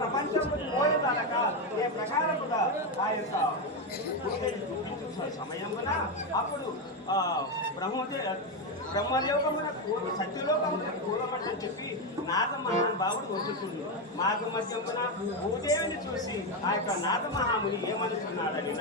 ప్రపంచం పోయేదనక ఏ ప్రకారముగా ఆ యొక్క సమయమున అప్పుడు బ్రహ్మలోకమున సత్యలోకమున కూలమని చెప్పి నాద మహానుభావుడు వచ్చుతుంది. మార్గ మధ్యమున భూదేవిని చూసి ఆ యొక్క నాద మహాముని ఏమనుకున్నాడని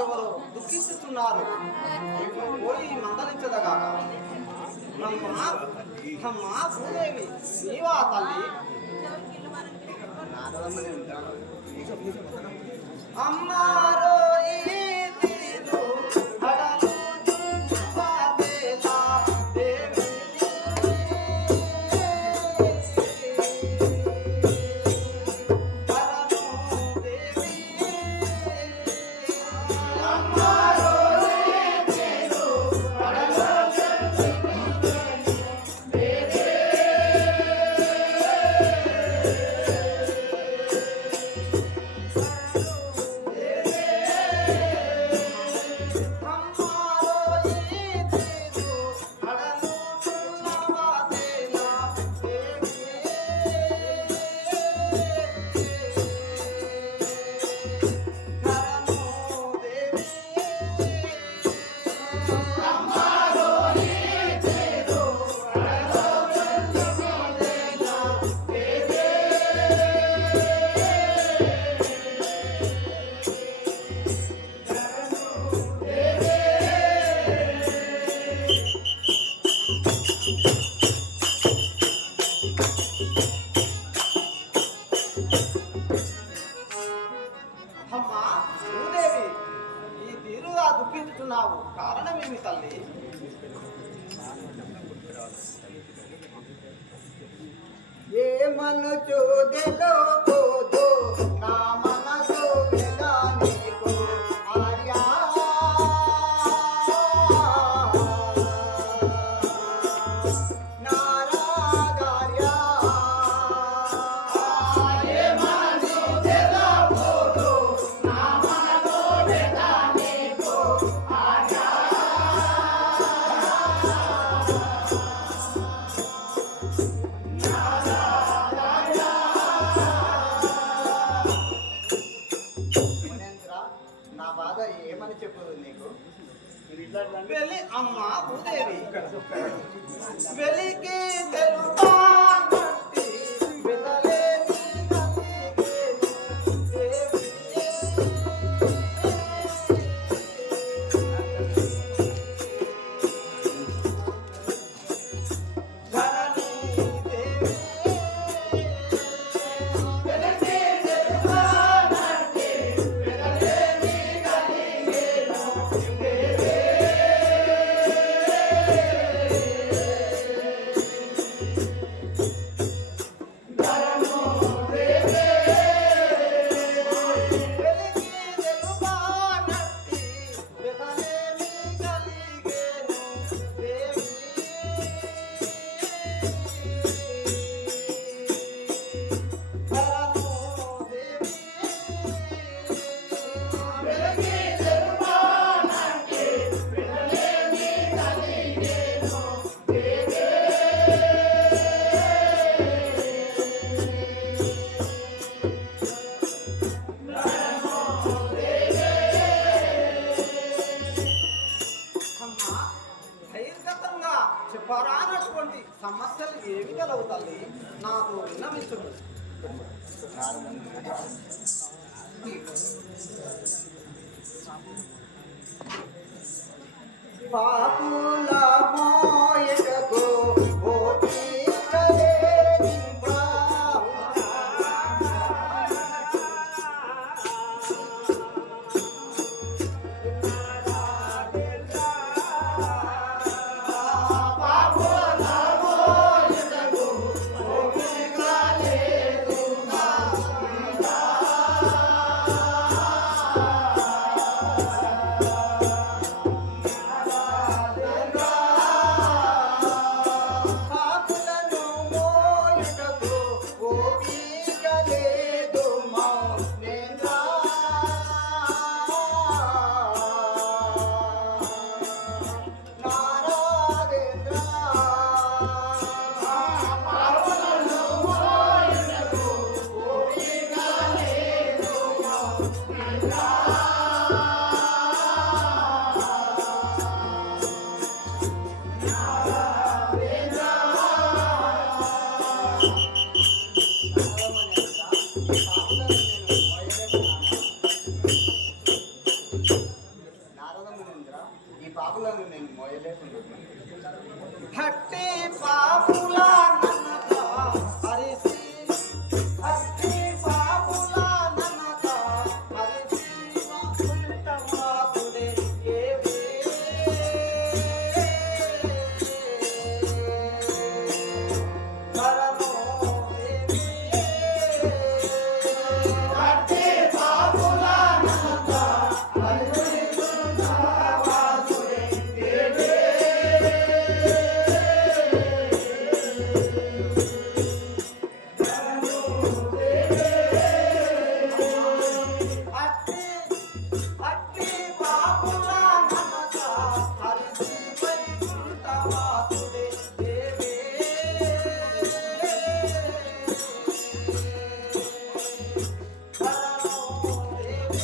ఎవరు దుఃఖిస్తున్నారు పోయి మందలించదగా అమ్మా భూదేవి నీవా తల్లి అమ్మారో ఏమనుచు తెలుపుదు నా మనసు వెదా నీకు ఆర్యా నారాగార్యా ఏమనుచు తెలుపుదు నా మనసు వెదా నీకు ఆర్యా మునేంద్ర, నా బాధ ఏమని చెప్పుదు నీకు? వెళ్ళి అమ్మ భూదేవి వెలికి తెలుపానంటి వెదలేని గతిగేను దేవి. ధరణి దేవి వెలికి తెలుపానంటి వెదలేని గతిగేను దేవి. బహిర్గతంగా చెప్పరానటువంటి సమస్యలు ఏమి కలవు తల్లి? నాకు విన్నవించును. పాపుల మోయటకు ఓపికలే నింపావు. పాపులను మోయుటకు ఓపిక లేదు మౌనేంద్ర. నారాగేంద్ర పాపులను మోయుటకు ఓపిక లేదు మౌనేంద్ర. ఈ పాపులను నేను మోయలేకుంటున్నాను. హట్టి పాపుల నన్నక హరిసి హట్టి పాపుల నన్నక హరిసి వాసుడే ఏవే. కరమో దేవి హట్టి పాపుల నన్నక హరిసి వాసుడే ఏవే. అట్టి అట్టి పాపుల నన్నక హరిసి వైకుంఠ వాసుడే దేవే. హరో దేవి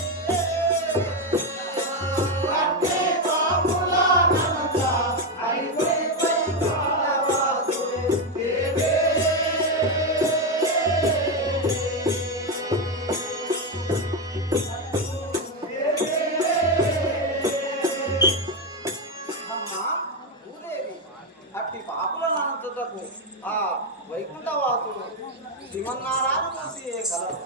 అట్టి పాపుల నన్నక హరిసి వైకుంఠ వాసుడే దేవే. అమ్మా భూదేవి అట్టి పాపుల నాన్నకు ఆ వైకుంఠవాసుడు శ్రీమన్నారాయణ మూర్తి కలరు.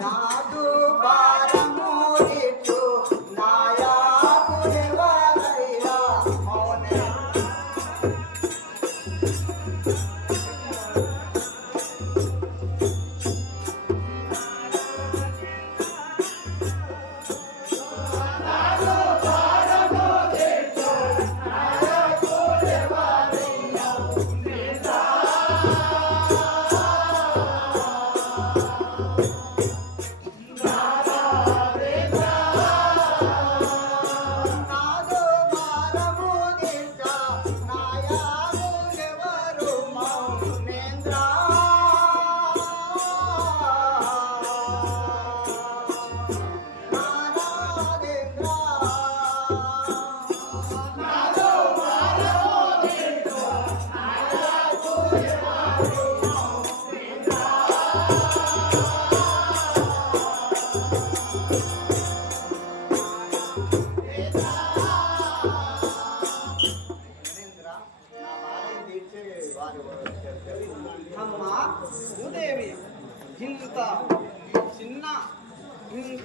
నాదు భారమూరిచు నాయాకుని వారయ్యా మౌనే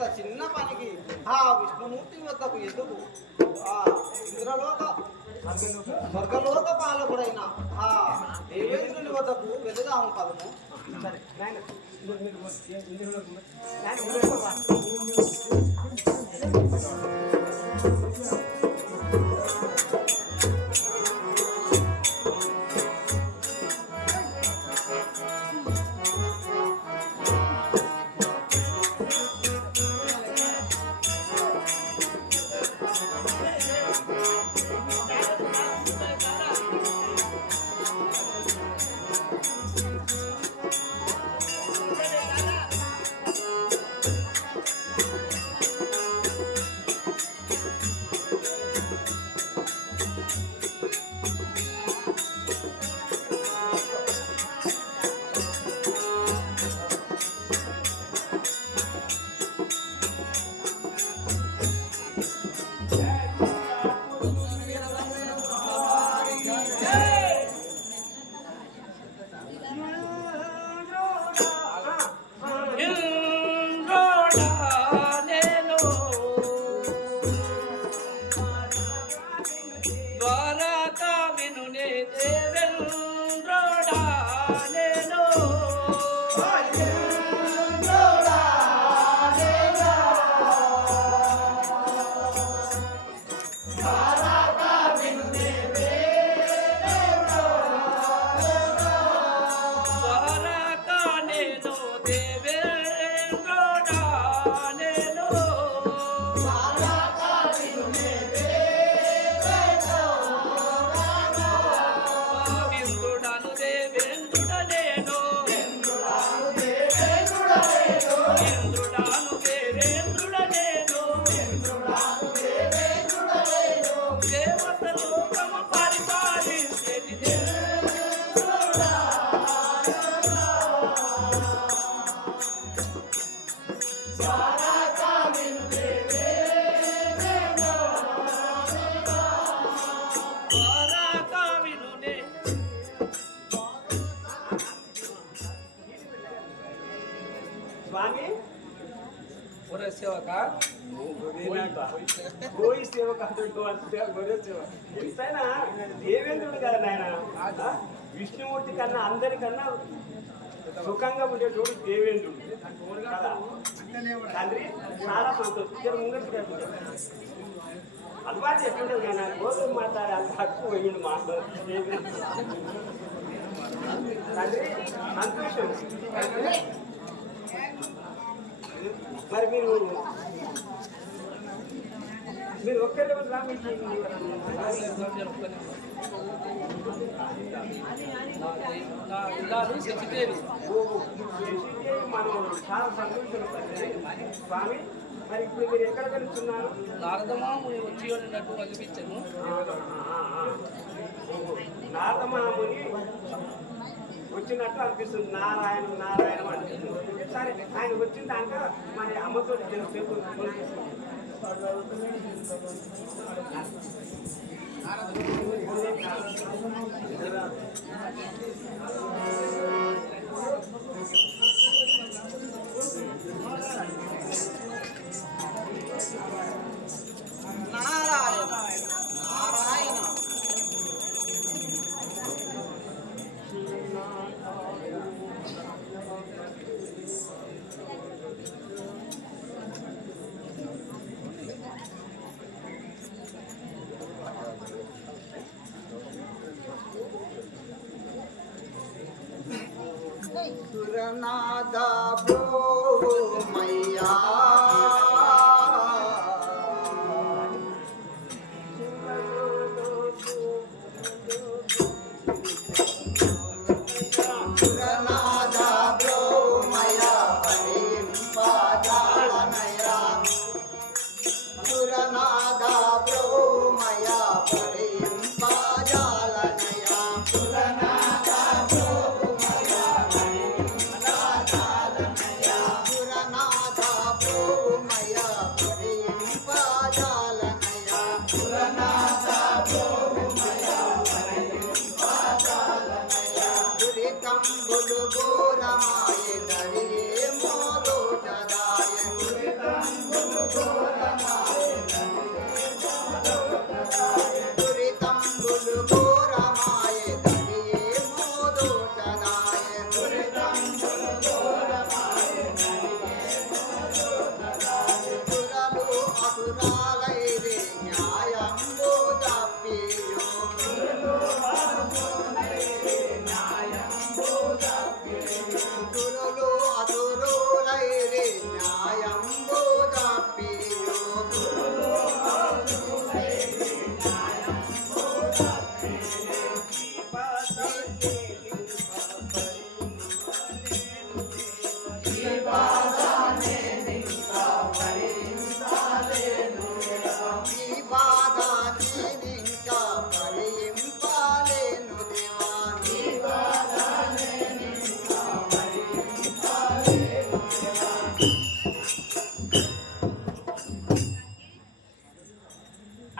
ఇంత చిన్న పనికి ఆ విష్ణుమూర్తి వద్దకు ఎందుకు ఆ ఇంద్రలోక స్వర్గలోక పాలకుడైన ఆ దేవేంద్రుని వద్దకు వెళదాము పదము. సరే నాయన స్వామి సేవక గోయి సేవ కాదు గొర్రె సేవ. ఎంతైనా దేవేంద్రుడు కదా నాయన. విష్ణుమూర్తి కన్నా అందరికన్నా సుఖంగా ఉండేటోడు దేవేంద్రుడు కదా. తండ్రి చాలా సంతోషం ముంగటి అలవాటు ఎట్లుంటుంది కానీ గోధుమ మాట్లాడే అంత హక్కు పోయిండు మాట్లాడు తండ్రి సంతోషం. మరి మీరు ఒక్కరే రా. మీకు మనం చాలా సంతోషం స్వామి. మరి ఇప్పుడు మీరు ఎక్కడ వెళ్తున్నారు? నారదమాముని వచ్చి ఉన్నట్టు అనిపించను. నారదమాముని వచ్చినట్టు అనిపిస్తుంది. నారాయణ నారాయణ అనిపిస్తుంది. సరే ఆయన వచ్చిన దాకా మరి అమ్మతో సేపు నారాయణ నారాయణ సురనాద బ్రోమయ్యా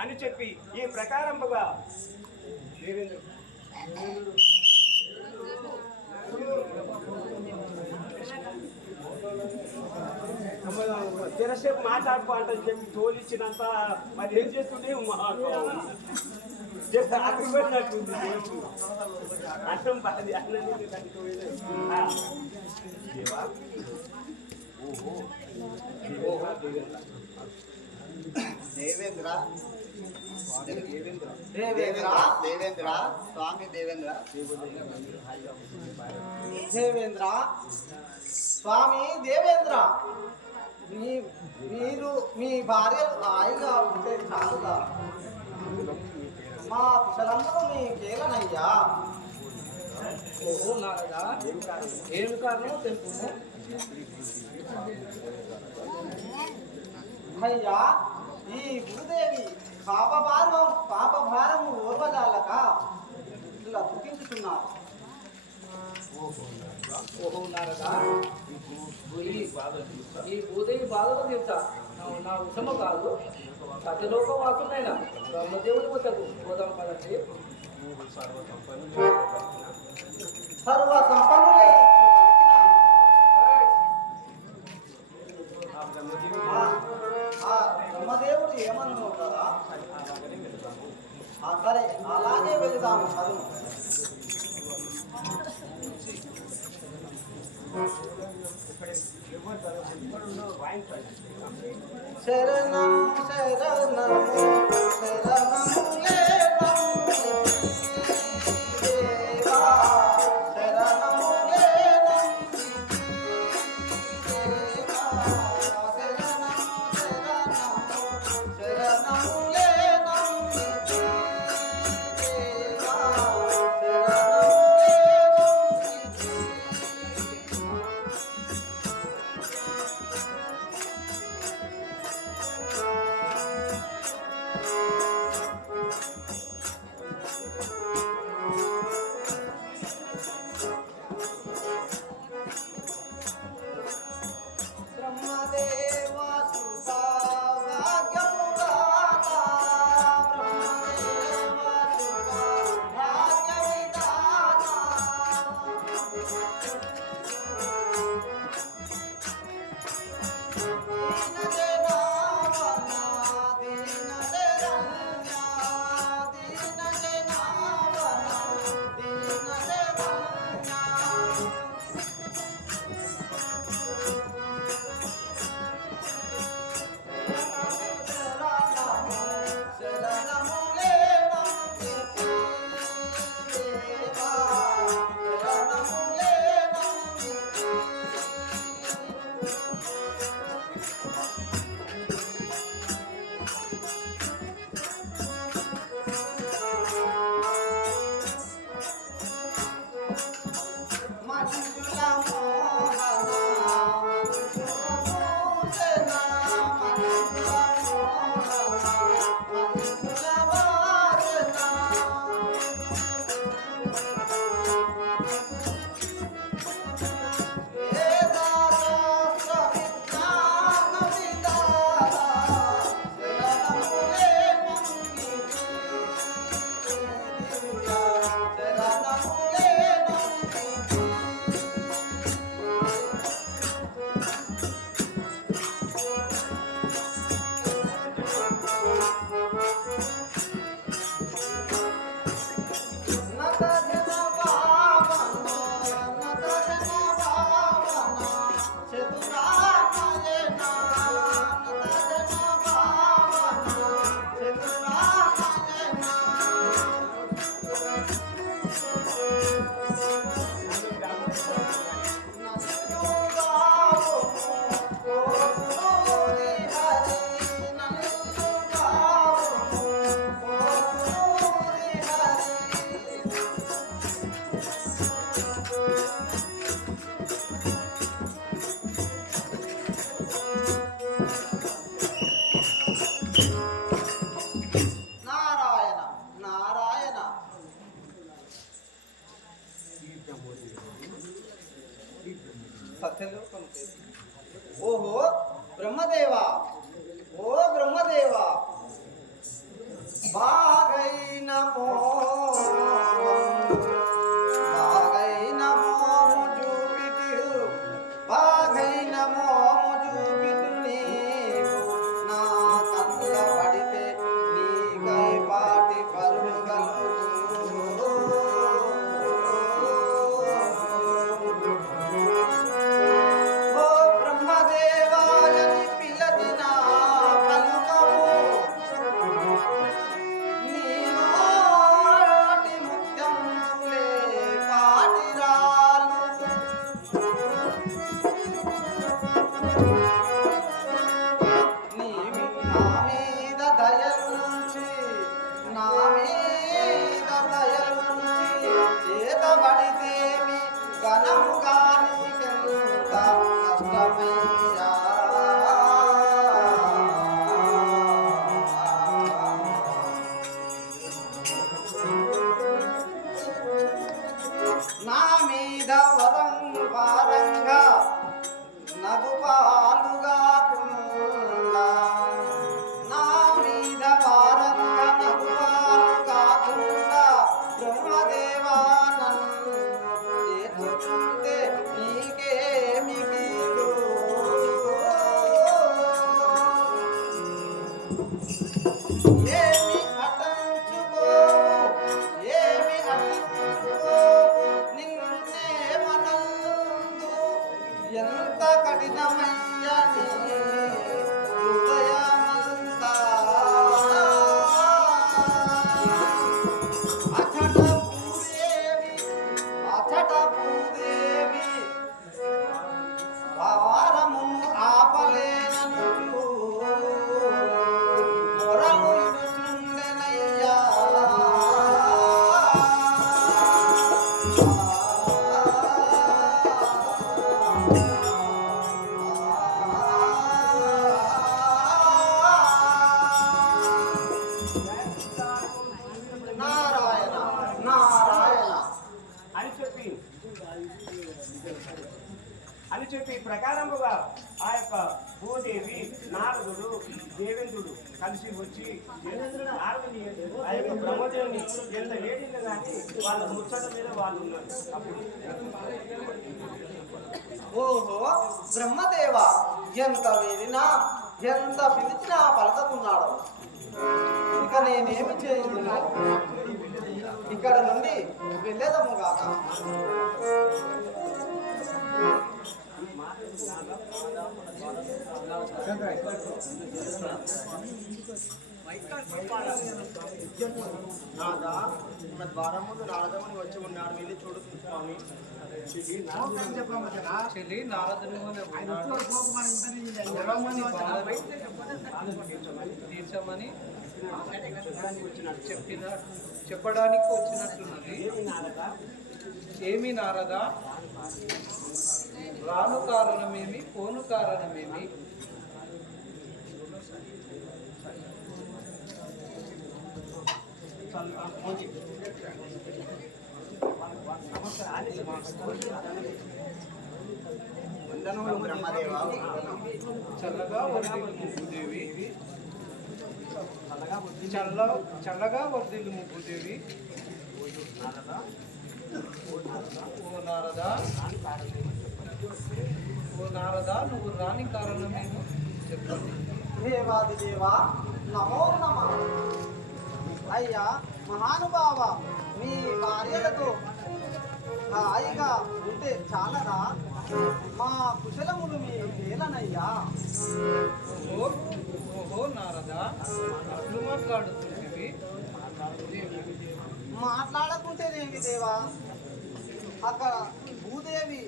అని చెప్పి ఈ ప్రకారంగా దేవేంద్రుడు తెరసేపు మాట్లాడుకో అంటని చెప్పి తోలిచ్చినంత మరి ఏం చేస్తుండే అక్కడిపోయినట్టుంది అర్థం బాధి దేవేంద్ర దేవేంద్ర స్వామి దేవేంద్ర దేవేంద్ర స్వామి దేవేంద్ర మీరు మీ భార్య హాయిగా ఉంటే చాలుగా మా కుశలందరూ మీ కేలనయ్యా. ఓహో నారదా, ఏమి కారణం తెలుపు. అయ్యా, ఈ భూదేవి పాపభారము ఓర్వజాలక ఇలా దుఃఖించుతున్నారు. ఓహో నారదా, ఈ భూదేవి బాధలు తీర్చా నా ఉత్తమ కాదు. సత్యలోక వాసునైన బ్రహ్మదేవుని వద్దకు పోదాం పదండి. సర్వ సంపన్నులే బ్రహ్మదేవుడు ఏమనుకుంటారా? సరే, అలాగే వెళుదాము. చదువు శరణం శరణం శరణములే సత్యలోకం. ఓహో బ్రహ్మదేవా, ఓ బ్రహ్మదేవా, బాగైన మోము చూపితియు బాగైన మోము చూపితు నీవు నా కళ్ళ పడితే నీకై పాటి పరుగలు ఓ బ్రహ్మదేవాయని పిల్లదిన పలుకవు నీలోటి ముత్యములే పాటిరాలు నీవి నా మీద దయలుంచి నా మీద దయలుంచి చేతబడితేమి ఘనముగా నీకెంత నష్టమయ్యా నా మీద వారంగా నగుపాలుగా నా మీద వారంగా నగుపాలుగా బ్రహ్మదేవా నన్ను చేర్చుకుంటే నీకేమి కీడు ఏమి అటంచుకోవు నిన్నే మనందు ఎంత కఠినమయ్యని హృదయమంతా అచట భూదేవి వారమును ఆపలేననుచు మొరలు ఇడుచుండెనయ్యా నారాయణ నారాయణ అని చెప్పి ప్రకారముగా ఆ యొక్క భూదేవి నారదుడు దేవేంద్రుడు కలిసి వచ్చి నారదుని ఆ యొక్క బ్రహ్మదేవుని ఎంత వేడింది కానీ వాళ్ళ ముచ్చట మీద వాళ్ళు ఉన్నారు. అప్పుడు ఓహో బ్రహ్మదేవ ఎంత వేడినా ఎంత పిలిచినా పలకకున్నాడు. ఇక నేనేమి చేయుదును? ఇక్కడ నుండి వెళ్ళేదము గాక. నాదా మన ద్వారం ముందు నారదముని వచ్చి ఉన్నాడు, వెళ్ళి చూడు స్వామి. చెల్లి నారదుని తీర్చమని చెప్పడానికి వచ్చినట్లున్నది. ఏమి నారదా, రాను కారణమేమి పోను కారణమేమి? చల్లగా వర్ధిల్లు ముగ్గుదేవి, చల్లగా వర్ధిల్లు ముగ్గుదేవి. ఓ నారదా నువ్వు రాని కారణమేమో చెప్పండి. దేవాది దేవా నమో నమః. అయ్యా మహానుభావ, మీ భార్యలతో హాయిగా ఉంటే చాలదా? మా కుశలములు మీ వేలనయ్యా. ఓహో నారదా, అట్లు మాట్లాడుతుంటివి. మాట్లాడకుంటేనేమి దేవా, అక్కడ భూదేవి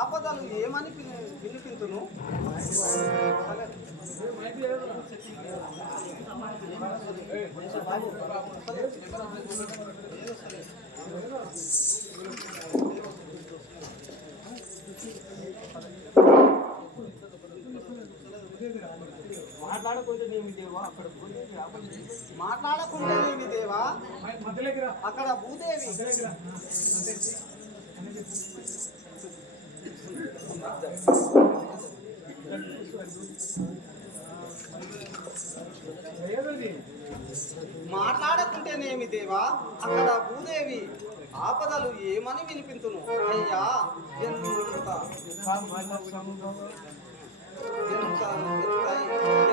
ఆపదలు ఏమని పిలిపింతును? మాట్లాడకుంటేనేమి దేవా, మాట్లాడకుంటేనేమి దేవా, అక్కడ భూదేవి మాట్లాడకుంటేనేమి దేవా, అక్కడ భూదేవి ఆపదలు ఏమని వినిపించును. అయ్యా ఎంత ఎంత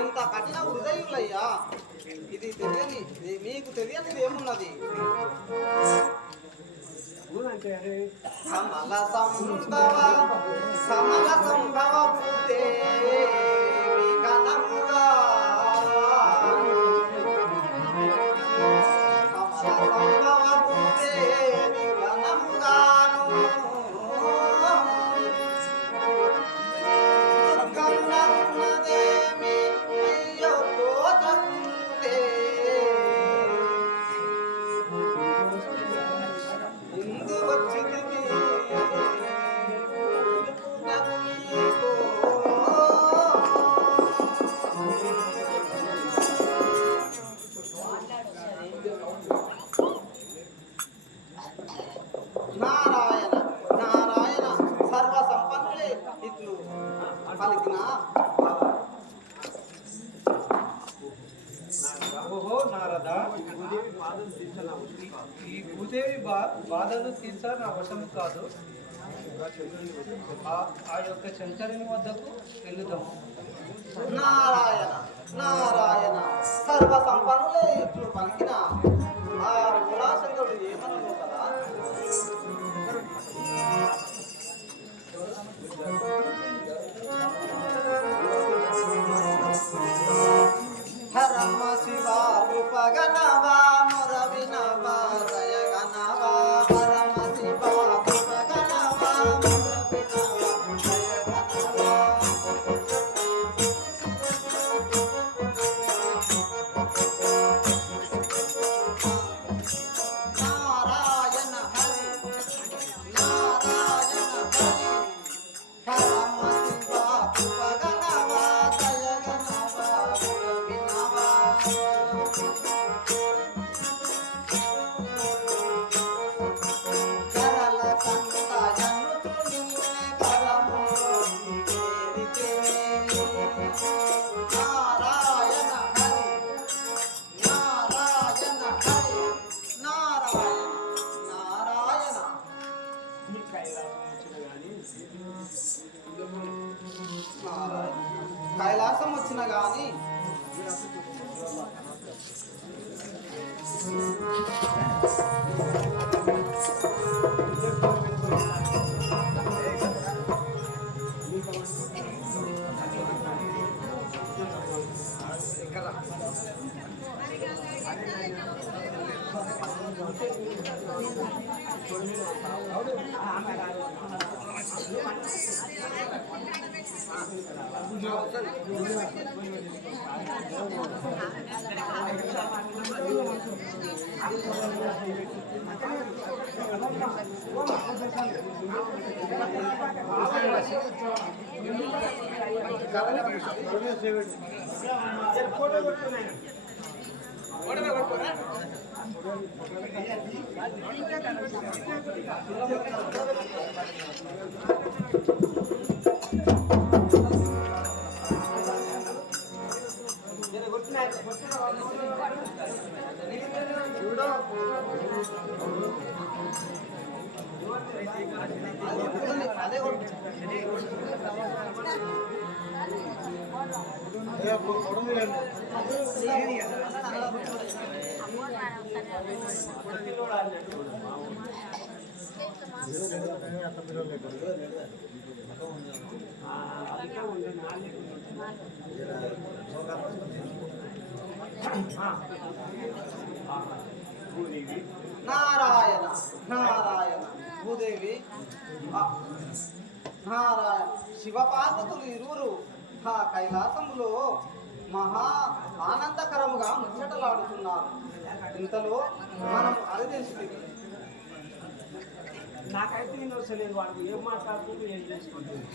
ఎంత కఠిన హృదయులయ్యా. ఇది తెలియని మీకు తెలియనిది ఏమున్నది? కమల సంభవ కమల సంభవ భూదేవి ఘనముగా నారాయణ నారాయణ సర్వ సంపన్నులే ఇట్లు పలికిన. ఓహో నారద, ఈ భూదేవి బాధలు తీర్చా నా వశము కాదు. ఆ యొక్క శంకరుని వద్దకు వెళుదాం. నారాయణ నారాయణ సర్వ సంపన్నులే ఇట్లు పలికిన. ఆ కులాశంకరుడు ఏమన్నాడు కదా? హరమ శివ కృపగనవా మొర వినవా దయగనవా. హరమ శివ కృపగనవా మొర వినవా దయగనవా. నారాయణ హరి నారాయణ హరి. హరమ శివ కృపగనవా దయగనవా మొర వినవా. కరల కంట జన్నుతునిన్నే కరములోని వేదితేనే. నారాయణ హరి నారాయణ హరి నారాయణ నారాయణ. నారాయణ కైలాసం వచ్చిన గాని ఫోటో కొట్టుకున్నాను. అదే నారాయణ నారాయణ భూదేవి నారాయణ శివపార్వతులు ఇరువురు ఆ కైలాసములో మహా ఆనందకరముగా ముచ్చటలాడుతున్నారు. ఇంతలో మనం అరదేశికి నాకైతే నేను వస్తలేదు. వాడు ఏం మాట్లాడుకుంటూ ఏం చేసుకుంటుంది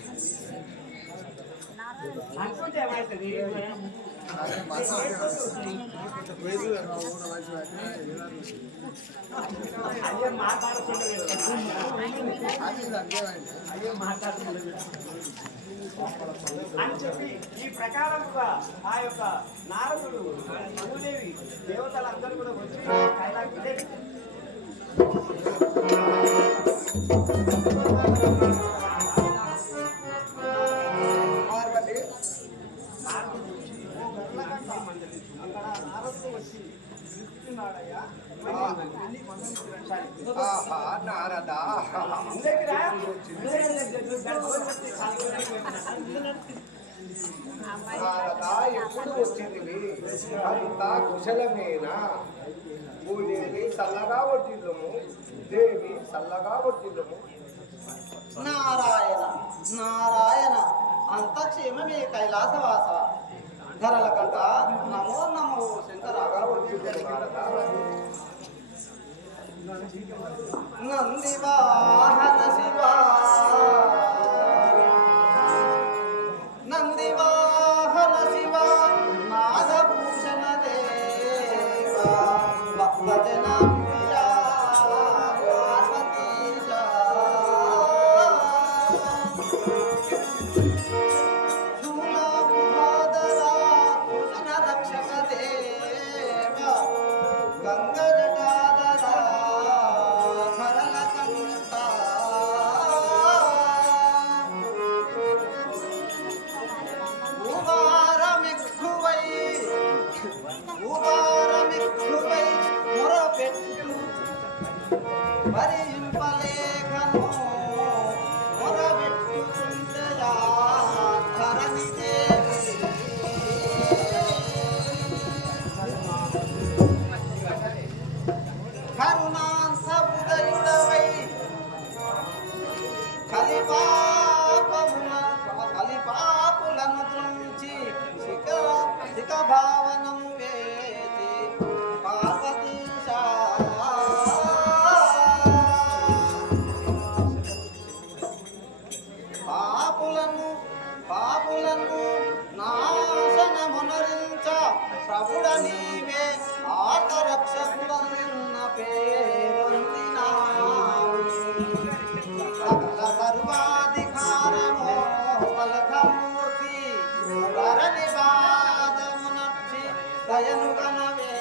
అనుకుంటే ఏమవుతుంది? అయ్యే మాట్లాడుతుండలేదు అయ్యే మాట్లాడుతుండలేదు అని చెప్పి ఈ ప్రకారముగా ఆ యొక్క నారదుడు భూదేవి దేవతలందరూ కూడా వచ్చి కైలాస నారదా నారదా ఎప్పుడు వచ్చింది అంత కుశలమేనా భూదేవి చల్లగా వచ్చిందము దేవి చల్లగా వచ్చిందము నారాయణ నారాయణ అంత క్షేమమే కైలాసవాస ధరల కంట నమో నమో శంకరాగా నంది వాహన శివా నంది వాహన శివా నాదభూషణ దేవా భక్తజన కలిపాపులను త్రుంచి శిఖ భావనం వేచి పార్వతీశ పాపులను నాశనమునరించ ప్రభుడ నీవే ఆర్తరక్షకుడన్న పేరొందినా సకల సర్వాధికారము పలకమూర్తి ధరణి పాదమునర్చి దయను గణవే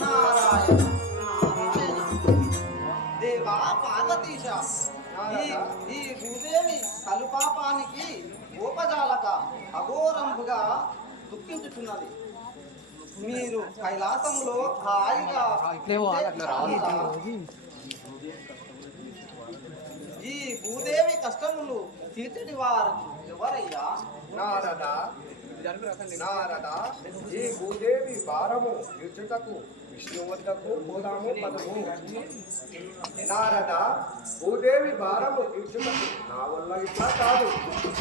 నారాయణ నారాయణ దేవా పార్వతీశ ఈ భూదేవి కలుపాపానికి గోపజాలక అఘోరంబుగా దుఃఖించుతున్నది. మీరు కైలాసంలో హాయిగా ఈ భూదేవి కష్టములు తీర్చని వారు ఎవరయ్యా? నారదా నారదా ఈ భూదేవి భారము తీర్చుటకు విష్ణు వద్దకు పోదాము పదము. నారదా భూదేవి భారము తీర్చుటకు నా వల్ల ఇట్లా కాదు,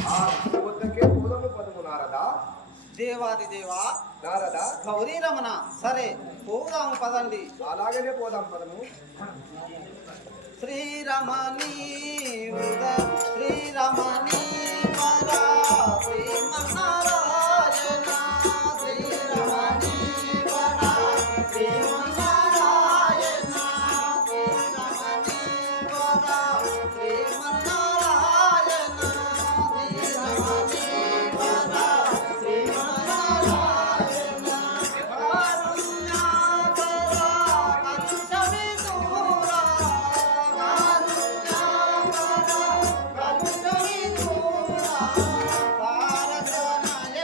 ఆ విష్ణు వద్దకే పోదాము పదము. నారదా దేవాది దేవా నారదా గౌరీ రమణ, సరే పోదాము పదండి. అలాగనే పోదాం పదము. శ్రీరమణి శ్రీరమణి వరా శ్రీమన్నారాయణ శ్రీరమణి వరా శ్రీమన్నారాయణ శ్రీరమణి వరా శ్రీమన్నారాయణ శ్రీరమణి వరా శ్రీమన్నారాయణ కారుణ్యాకరా కలుషవిదూరా కారుణ్యాకరా కలుషవిదూరా భారతనయ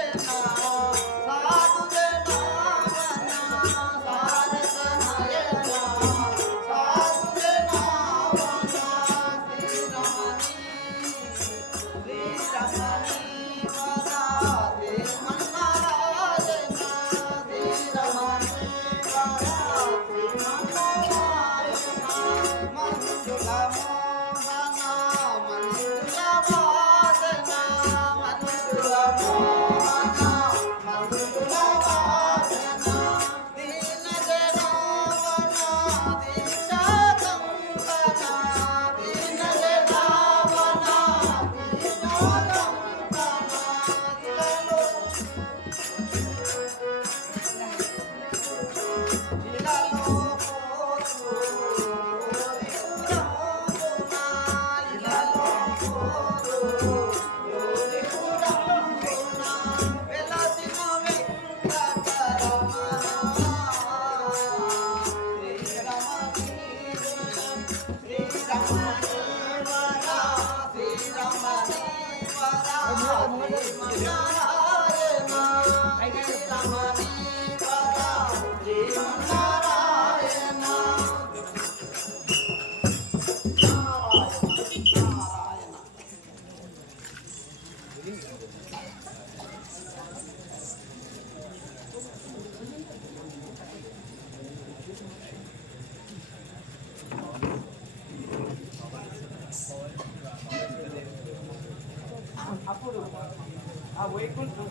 వైకుంఠం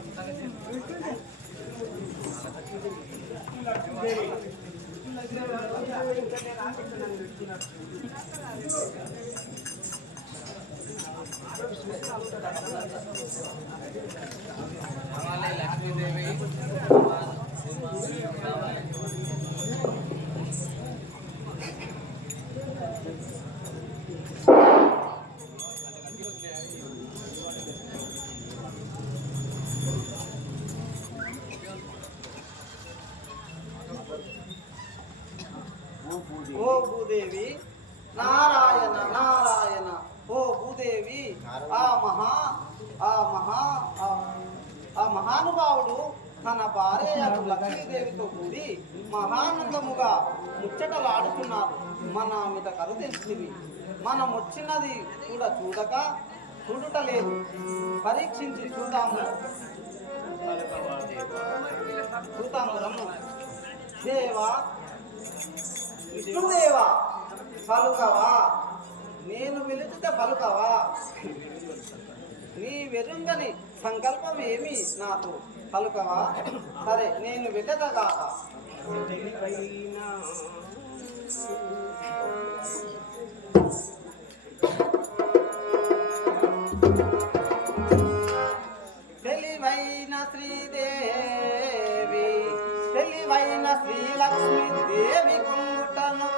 ఓ భూదేవి నారాయణ నారాయణ. ఓ భూదేవి ఆ మహానుభావుడు తన భార్య లక్ష్మీదేవితో కూడి మహానందముగా ముచ్చటలాడుతున్నారు. మన మీద కరుతెచ్చివి. మనం వచ్చినది కూడా చూడటలేదు. పరీక్షించి చూద్దాము రమ్ము. దేవా విష్ణుదేవా పలుకవా, నేను వెలుచుట పలుకవా, నీ వెరుంగని సంకల్పం ఏమి నాతో పలుకవా. సరే నేను వెళ్ళదగాక. తెలివైన శ్రీదేవి, తెలివైన శ్రీలక్ష్మీదేవి కుంగుటను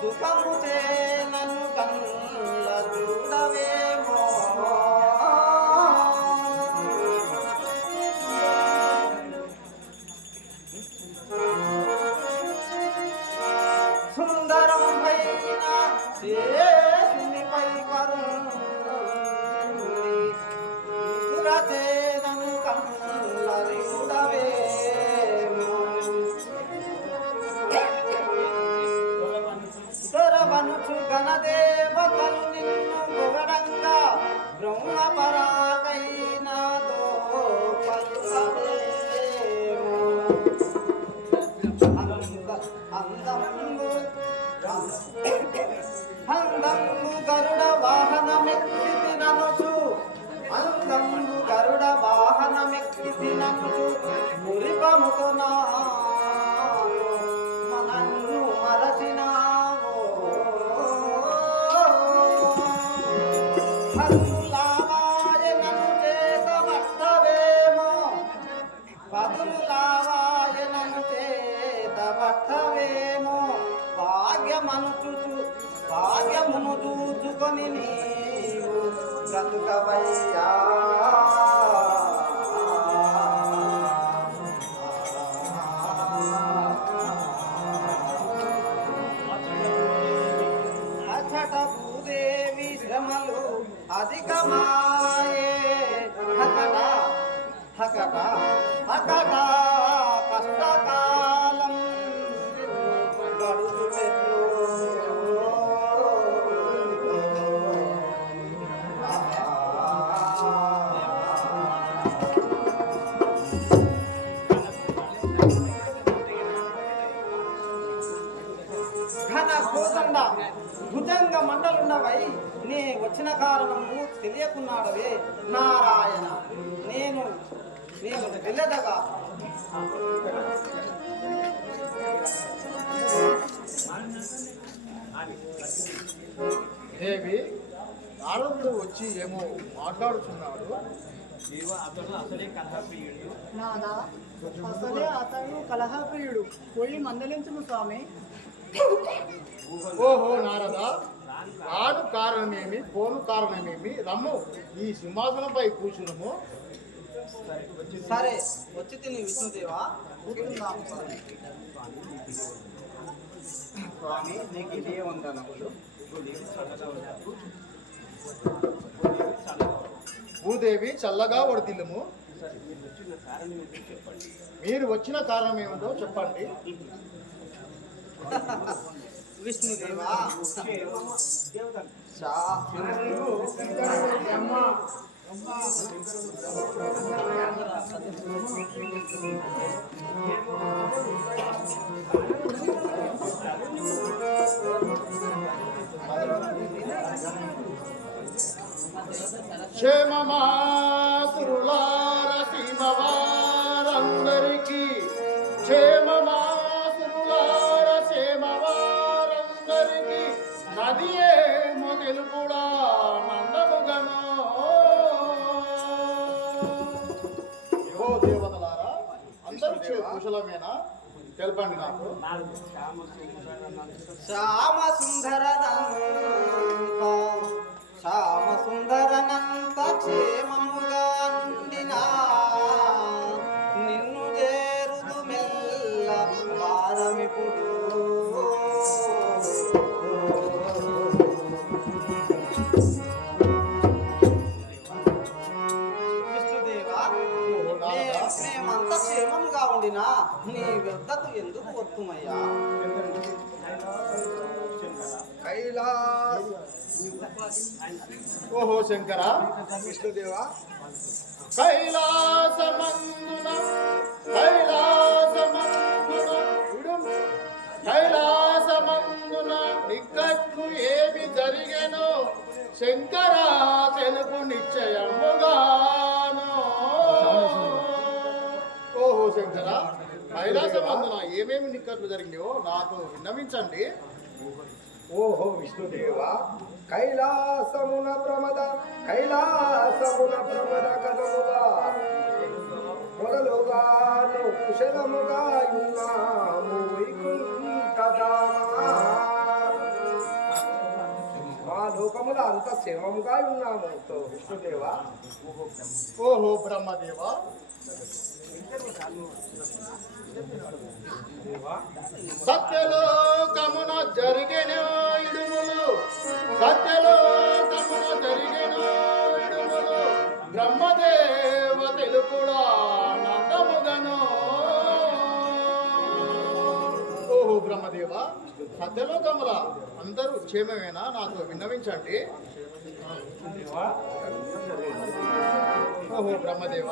సుఖము చేనను కళ్ళ చూడవేమో. సుందరం పైన చేసినిపై చేనను కళ్ళ చూడవేమో. దొరవనుచు గణదేవతలు నిన్ను గొగడంగా బ్రహ్మ పరాకైనాదో పలుకవేమో. అందంగు గరుడ వాహనమెక్కితి ననుచు, అందంగు గరుడ వాహనమెక్కితి ననుచు మురిపముతో నన్ను మరచినావో. పదులావాయ నన్ను చేతబట్టవేమో, పదులావాయ నన్ను చేతబట్టవేమో. భాగ్యమును చూచుకొని నీవు బ్రతుకవయ్యా. అచట భూదేవి శ్రమలు అధికమాయే. హకట హకట హకట కష్టకాలం గడుచుటెట్లు. ఘన కోదండ భుజంగ మండలున్నవై నే వచ్చిన కారణము తెలియకున్నాడవే. నారాయణ నేను వెళ్ళదగా. దేవి నారదుడు వచ్చి ఏమో మాట్లాడుతున్నాడు. నాదా అసలే అతడు కలహప్రియుడు. పోయి మందలించుము స్వామి. ఓహో నారద, రాను కారణమేమి పోను కారణమేమి, రమ్ము ఈ సింహాసనంపై కూర్చున్నాము. సరే వచ్చి తిని విష్ణుదేవా కూర్చుందాము. స్వామి నీకు ఇదే వందనములు. భూదేవి చల్లగా వడతిల్లుము. మీరు వచ్చిన కారణం ఏమిటో చెప్పండి. విష్ణుదేవా క్షేమమాసురులార సీమవారందరికీ క్షేమమాసురులార సీమవారందరికీ నదియే మొదలుపుడా నందముగను. ఓ దేవతలారా, అందరూ కుశలమేనా? తెలపండి నాకు. శ్యామ సుందరనంత క్షేమముగా నుండినా నిన్ను చేరుదు మెల్ల వారమిప్పుడు. విష్ణుదేవా, మేమంతా క్షేమముగా ఉండినా నీ వద్దకు ఎందుకు వస్తుమయ్యా? ఓహో శంకర, విష్ణుదేవా, కైలాసమందున నిక్కట్లు ఏమి జరిగెను శంకర తెలుపు నిశ్చయముగాను. ఓహో శంకర, కైలాసమందున ఏమేమి నిక్కట్లు జరిగినాయో నాకు విన్నవించండి. ఓహో విష్ణుదేవా, కైలాసమున ప్రమద కథముగా మొదలుగాను కుశలముగా ఉన్నాము వైకుంఠధామా. మా లోకముల అంత క్షేమముగా ఉన్నాము విష్ణుదేవా. ఓహో బ్రహ్మదేవా, సత్యలోకమున జరిగిన ఇడుములు బ్రహ్మదేవ తెలుపుడా నందముగను. ఓహో బ్రహ్మదేవ, సత్యలోకముల అందరూ క్షేమమేనా? నాకు విన్నవించండి. ఓహో బ్రహ్మదేవ,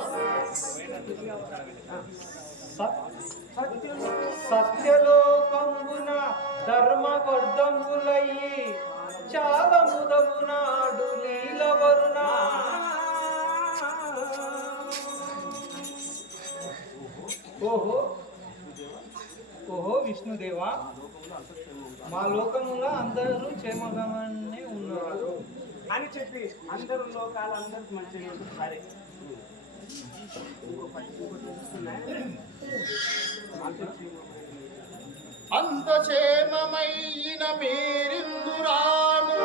సత్యలోకంబున ధర్మవర్ధములయ్యి చాలా ముదమునాడు లీలవరుణ. ఓహో విష్ణుదేవా, మా లోకముగా అందరూ క్షేమగానే ఉన్నారు అని చెప్పి అందరూ లోకాలు అందరికి మంచిగా సరే. అంత క్షేమమైన మీరిందురాను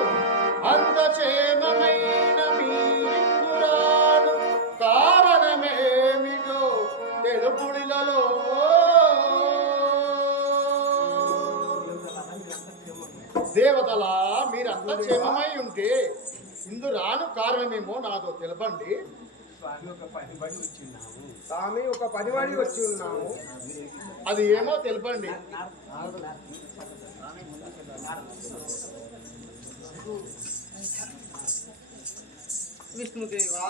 కారణమేమిటో తెలుపుడిలలో. దేవతలా, మీరంత క్షేమమై ఉంటే ఇందురాను కారణమేమో నాతో తెలపండి. స్వామి, ఒక పనివాడి వచ్చి ఉన్నాము. అది ఏమో తెలపండి. విష్ణుదేవా,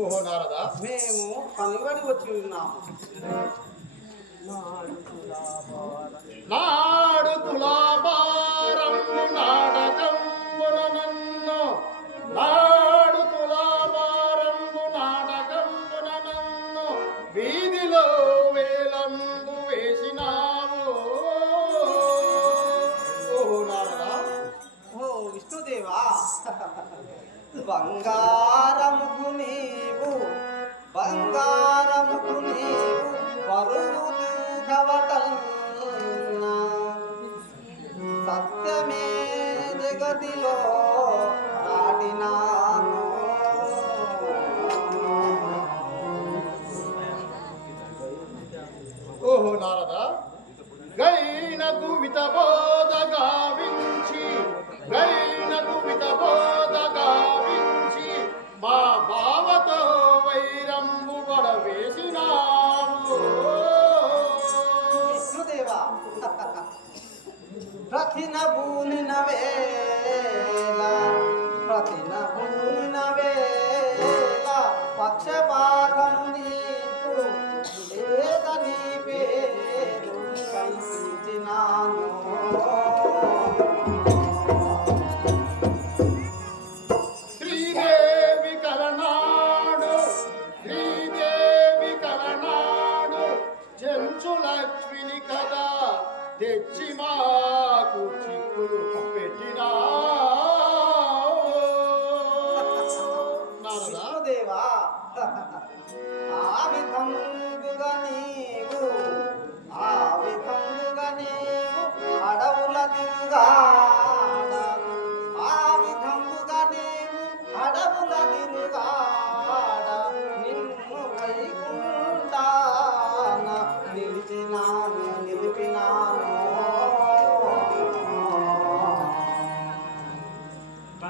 ఓహో నారదా, మేము పనివాడి వచ్చి ఉన్నాము. నాడు తులాభారము నాటకమున నన్ను వీధిలో వేలంబు వేసినావు. ఓహో నారదా, ఓ విష్ణుదేవా, బంగారముకు నీవు పరువులు కవటన్నా సత్యమే జగతిలో నాటినాను. ఓహో నారదా, గైనకు వితబోధ గావించి మా బావతో వైరంబు గొడవేసినావు. విష్ణుదేవా, ప్రతిన భూనిన వేళ పక్షపాతం నీకు లేదని పేరు కల్పించినాను. శ్రీదేవి విష్ణుదేవా ఆ విధంబుగా నీవు అడవుల తిరుగాడ ఆ విధంబుగా నీవు అడవుల తిరుగాడ నిన్ను వైకుంఠాన నిలిపినాను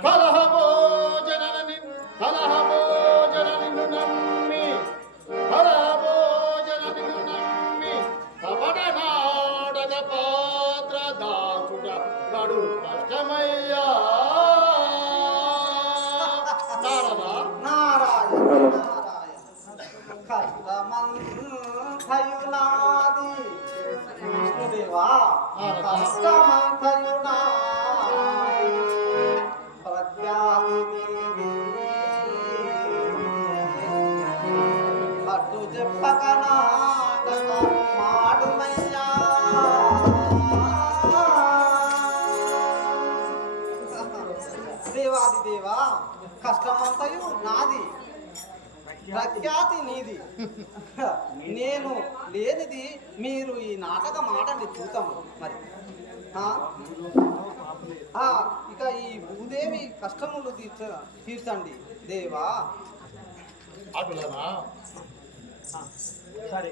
కలహభోజనని నమ్మి కపట నాటక పాత్ర దాచుట కడు కష్టమయ్యా నారాయణ కష్టమంతయునాది విష్ణుదేవా కష్టమంతయునాది ప్రఖ్యాతి పట్టు చెప్పక నాటక మాడుమయ్యా దేవాది దేవా కష్టమంతయు నాది ప్రఖ్యాతి నీది నేను లేనిది మీరు ఈ నాటకం ఆటండి చూద్దాము మరి ఇక ఈ భూదేవి కష్టములు తీర్చండి దేవా అటులనా సరే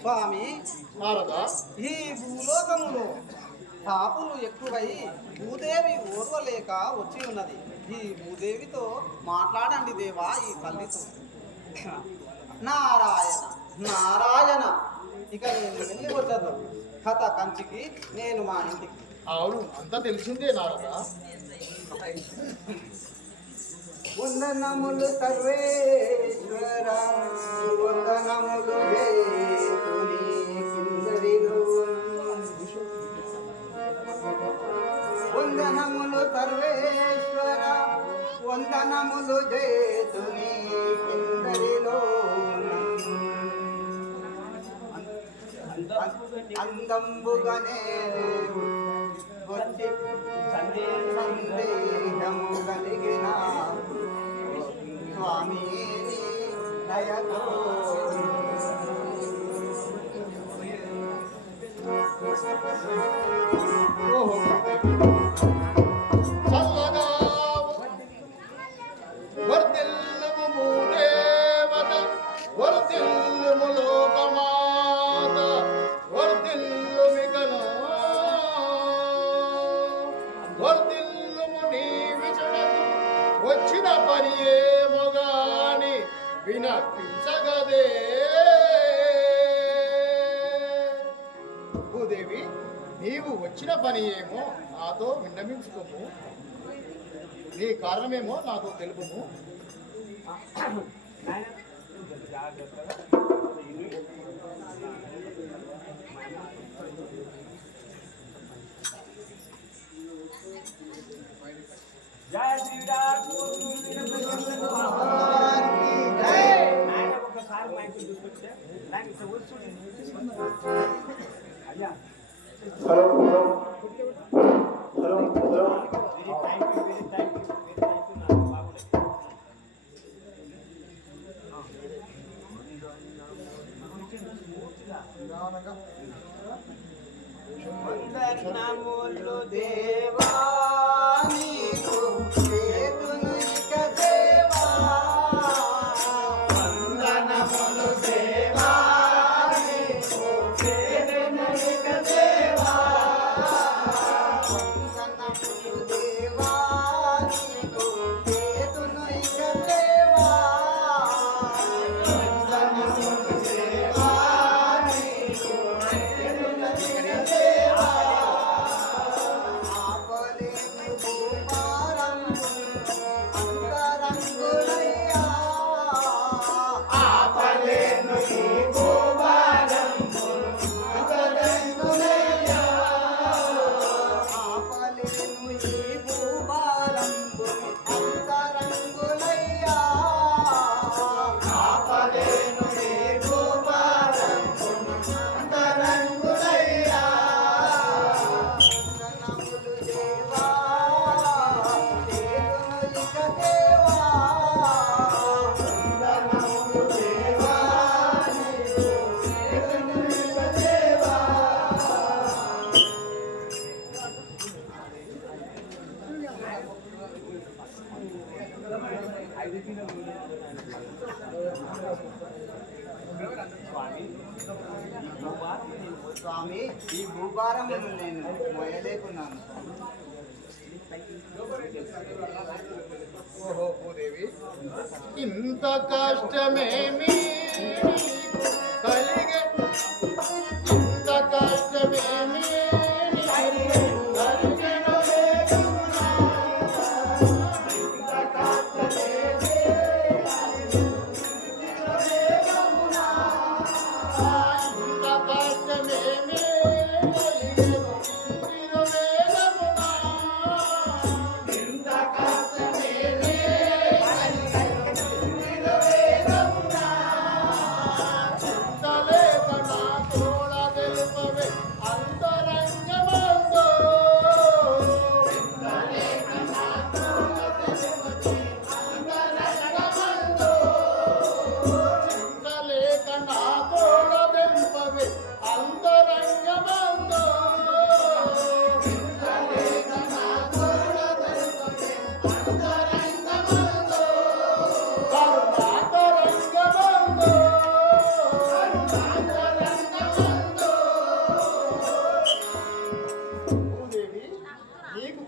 స్వామి నారదా ఈ భూలోకములో పాపులు ఎక్కువై భూదేవి ఓర్వలేక వచ్చి ఉన్నది. ఈ భూదేవితో మాట్లాడండి దేవా ఈ తల్లితో. నారాయణ నారాయణ. ఇక నేను వెళ్ళి వచ్చాను కథ కంచికి, నేను మా ఇంటికి. అవును, అంతా తెలిసిందే నారదా. వందనములు సర్వేశ్వర, వందనములు జయతుని కిందరిలో. వందనములు సర్వేశ్వర, వందనములు జయతుని కిందరిలో. అందంబుగనే వచ్చి సందేహము కలిగిన స్వామి దయతో. చల్లగా వర్ధిల్లుము భూదేవత, వర్ధిల్లుము లోకమాత, వర్ధిల్లుమికను వర్ధిల్లుము నీ విచడకు వచ్చిన పని ఏమో గాని వినపించగదే. భూదేవి, నీవు వచ్చిన పని ఏమో నాతో విన్నవించుకోము, నీ కారణమేమో నాతో తెలుపుము. జయ శ్రీరామ్. ఆయన ఒకసారి మైకు చూసుకొచ్చా దానికి అయ్యా. థ్యాంక్ యూ నాకు బాగుంది. వందనములు దేవా నీకు చేతును ఇక దేవా. వందనములు దేవా నీకు చేతును ఇక దేవా. వందనములు దేవా నీకు చేతును ఇక దేవా. వందనములు దేవా నీకు చేతును ఇక దేవా. ఆపలేని భూపారం స్వామి ఈ భూభారమును నేను మోయలేకున్నాను. ఓహో భూదేవి, ఇంత కష్టమేమి కలిగే, ఇంత కష్టమేమి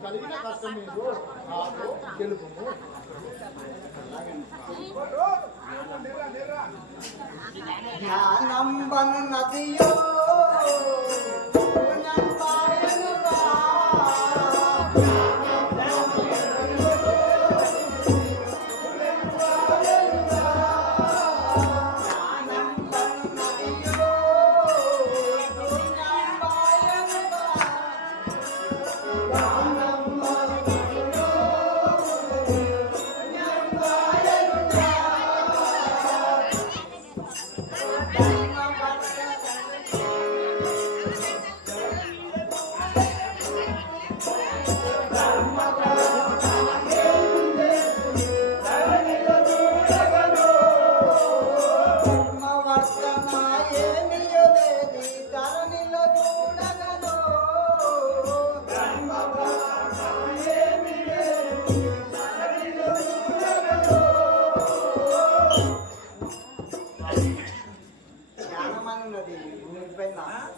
కలిగిన కష్టం ఏదో నాకు తెలుపుము. జ్ఞానంబను నదియో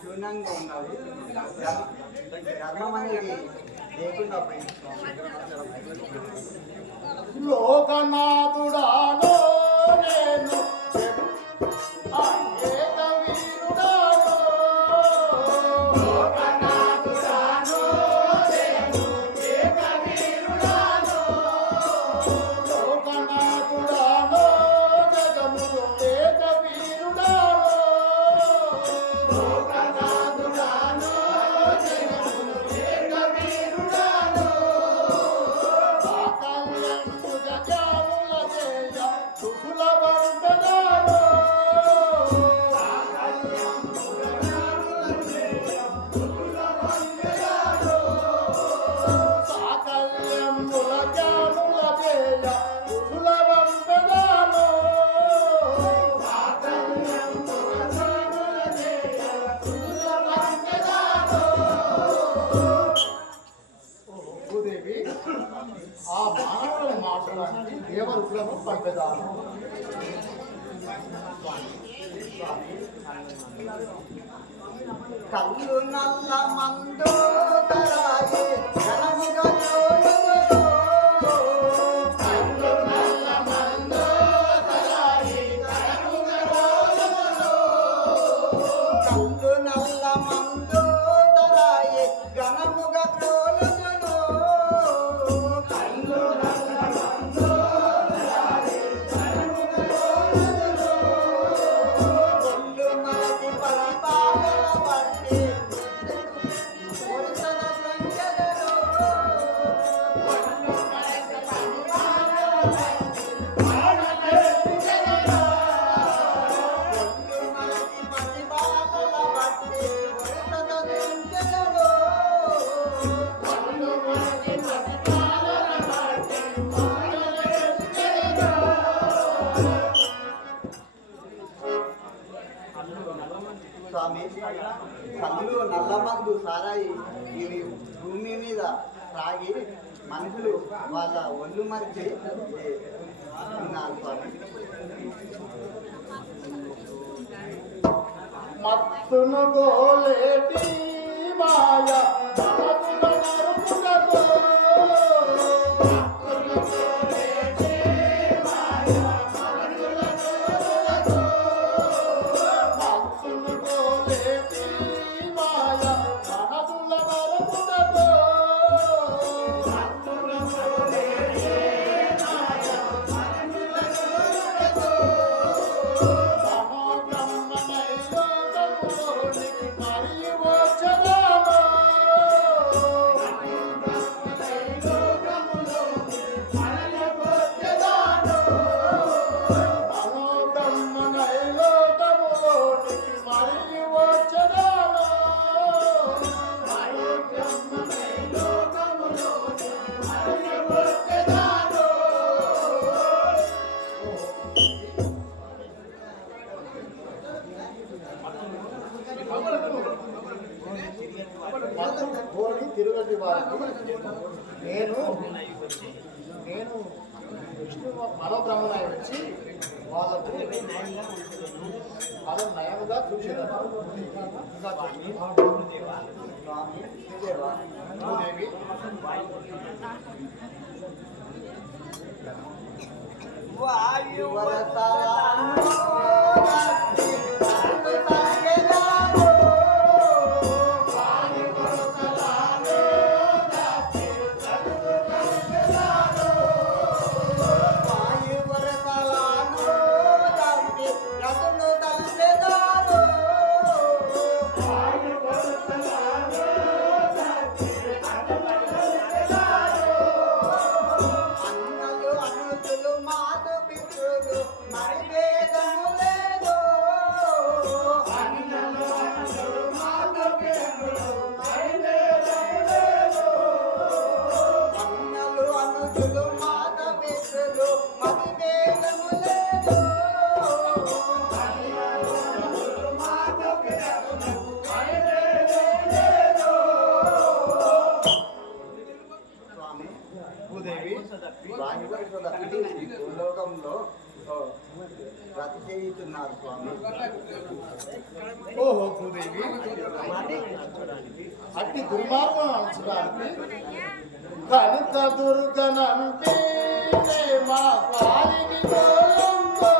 శూన్యంగా ఉన్నది. ధర్మం అనేది లేకుండా పోయింది. లోకనాథుడానో నేను ఏక వీరుడానో, లోకనాథుడానో నేను ఏక వీరుడానో, లోకనాథుడానో జగములో ఏక వీరుడానో, లోకనాథుడానో జగములో ఏక వీరుడానో, సాకల్యంబు గజాముల జయ సుకుల వందనాలో, సాకల్యంబు గజాముల జయ సుకుల వందనాలో, సాకల్యంబుల జాముల జయ సుకుల వందనాలో, సాకల్యంబుల జాముల జయ సుకుల వందనాలో. భూదేవి, ఆ మానవుల మాట్లాడి దేవరులను పంపదాము. కళ్ళు నల్ల మందో తరాయే ఘనముగా చూడుదురో, కళ్ళు నల్ల మందో తరాయే ఘనముగా చూడుదురో, కళ్ళు నల్ల మందో తరాయే ఘనముగా చూడుదురో, కళ్ళు నల్ల మందో తరాయే ఘనముగా చూడుదురో, ఒళ్ళు మనకి పరిపాలన బట్టి ఒడిసల సంచదరో, ఒళ్ళు మనకి పరిపాలన బట్టి ఒడిసల సంచదరో, స్వామి కళ్ళు నల్లమందు సారాయి ఇవి భూమి మీద తాగి మనుషులు వాళ్ళ ఒళ్ళు మరిచి ఉన్నారు స్వామి. మత్తును గోలేటి మాయ మనసుల నరుకుటతో మత్తును గోలేటి మాయ మనసుల నరుకుటతో తిరుగటి వారికి నేను విష్ణు మనోబ్రహ్మణాయ వచ్చి వాళ్ళకు వాళ్ళు నయముగా చూసేదాన్ని భూదేవి లోకంలో ప్రతి చేయుతున్నారు స్వామి. ఓహో భూదేవి అట్టి దుర్మార్గం అంచడానికి కనుక దుర్గనంటే మా పాలిని గోలంతో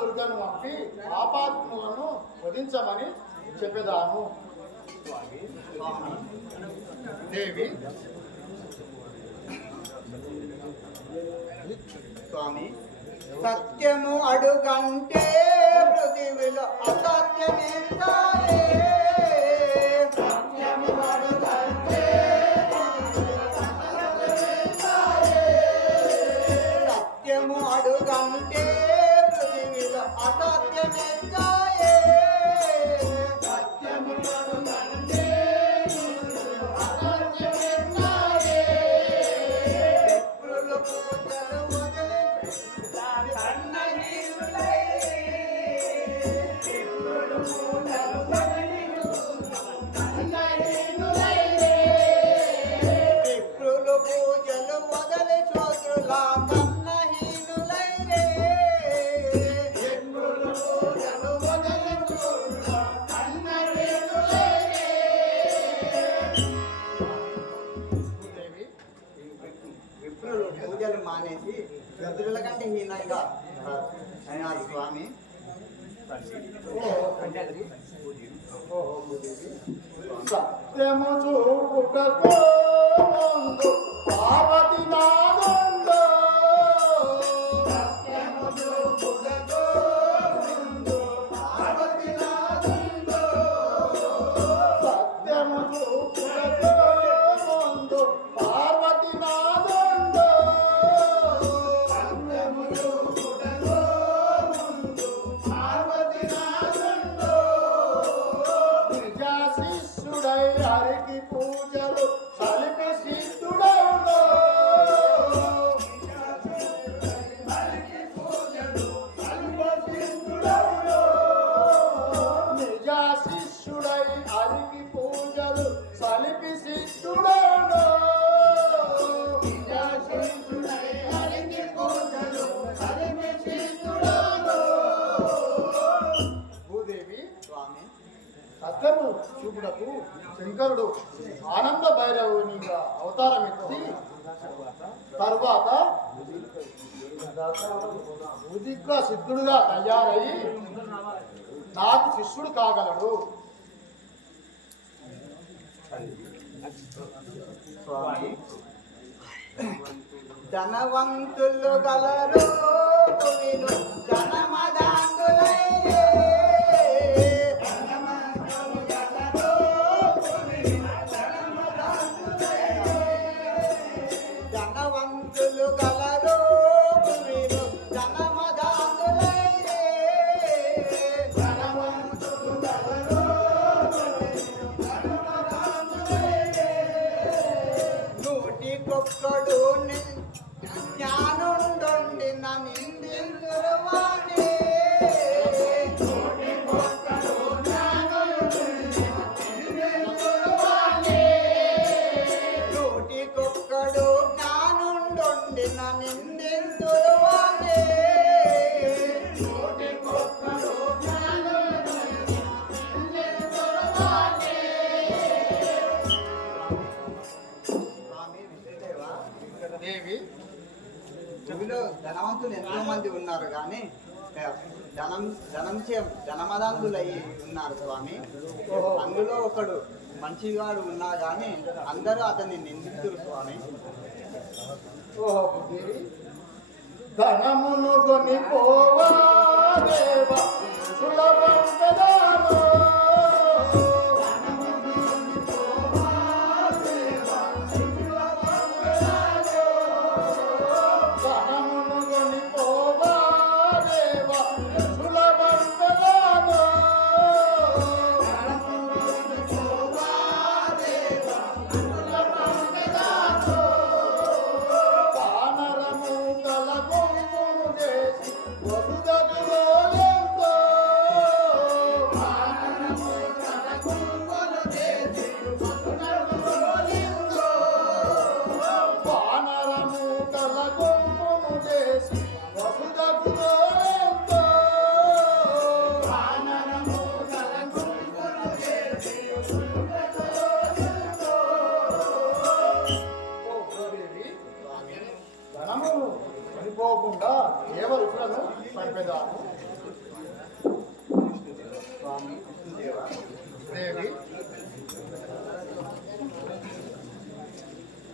దుర్గను పంపి పాపాత్ములను వధించమని చెప్పేదాను. దేవి స్వామి, సత్యము అడుగంటే పృథివిలో అసత్యమేంటాయే. సత్యము అడుగంటే పృథివిలో అసత్యమేంటాయే. పూజలు మానేసి గదుల కంటే హీనంగా అయినారు స్వామి. సత్యము చూపుటకు ముందు పార్వతి నాదండో సత్యము చూపుటకు ముందు పార్వతీనాథుండు. నిజ శిష్యుడై హరికి పూజలు సలిపి సిద్ధుడవును. నిజ శిష్యుడై హరికి పూజలు సలిపి సిద్ధుడవును. భూదేవి స్వామి సత్యము చూపుటకు శంకరుడు ఆనంద భైరవునిగా అవతారం ఎత్తి తరువాత ఉదిగ్గా సిద్ధుడుగా తయారై నాకు శిష్యుడు కాగలడు. స్వామి ధనవంతులు గలరు భూమిలో ధనమదాంగులైరే. ధనవంతులు గలరు భూమిలో ధనమదాంగులైరే. ధనవంతులు గలరు నూటికొక్కడు జ్ఞానుండొండి నిందిందురువాణి. నూటికొక్కడు జ్ఞానుండొండి నిందిందురువాణి. స్వామి విష్ణుదేవా, దేవి భూమిలో ధనవంతులు ఎంతో మంది ఉన్నారు కానీ ధనమదాంగులై ఉన్నారు స్వామి. అందులో ఒకడు మంచివాడు ఉన్నా కానీ అందరూ అతన్ని నిందితురు స్వామి. దేవి ధనమును కొని పోవా దేవ సులభం ప్రదానో. ధనమును కొని పోవా దేవ సులభం ప్రదానో. వానరము తల కొంగును చేసి వసుదగులోలెంతో. వానరము తల కొంగును చేసి వసుదగులోలెంతో. ఓ భూదేవి, ధనము చనిపోకుండా దేవ రుచులను పంపెదాము. స్వామి విష్ణుదేవా, దేవి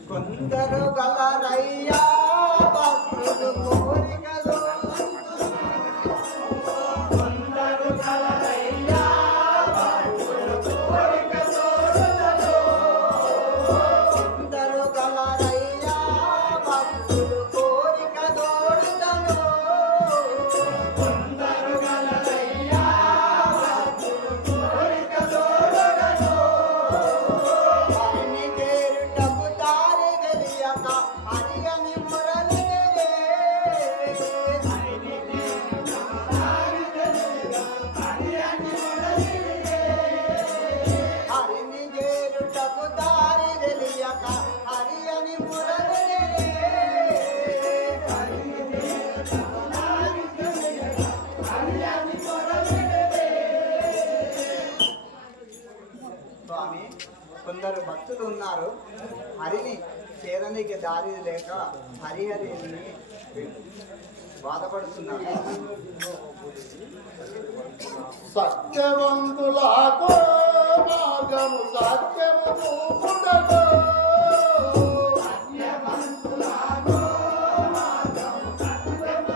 కొందరు గలరయ్యా భక్తులు కోరికలు. కొందరు గలరయ్యా భక్తులు కోరికలు. కొందరు గలరయ్యా భక్తులు కోరిక దోడుదను. కొందరు గలరయ్యా భక్తులు కోరిక దోడుదను. హరిని చేరుటకు దారి తెలియక హరియని మురళిరే. హరిని చేరుటకు దారి తెలియక హరియని మురళిరే. హరిని చేరుటకు దారి తెలియక హరియని మురళిరే. హరిని చేరుటకు దారి తెలియక హరియని మురళిరే. స్వామి కొందరు భక్తులు ఉన్నారు, హరిని చేరనికి దారి లేక హరిహరిని బాధపడుతున్నారు. సత్యవంతులకు మార్గము సత్యము చూపుటకు. సత్యవంతులకు మార్గము సత్యము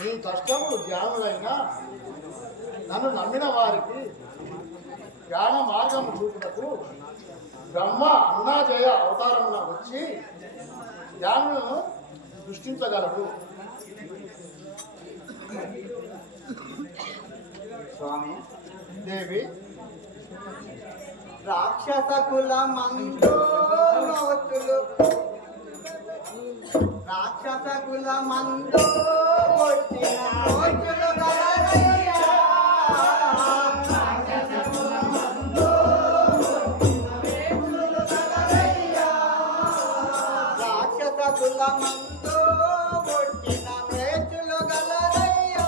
నీ కష్టములు ధ్యానులైనా నన్ను నమ్మిన వారికి జ్ఞాన మార్గము చూపుటకు బ్రహ్మ అన్నాజయ అవతారమున వచ్చి జ్ఞానులను సృష్టించగలడు. స్వామి దేవి రాక్షస కుల మందోతులు రాక్షస కుల మందో కొట్టిన మోచులు గలరయ్యా. రాక్షస కుల మందో కొట్టిన మేచులు గలరయ్యా.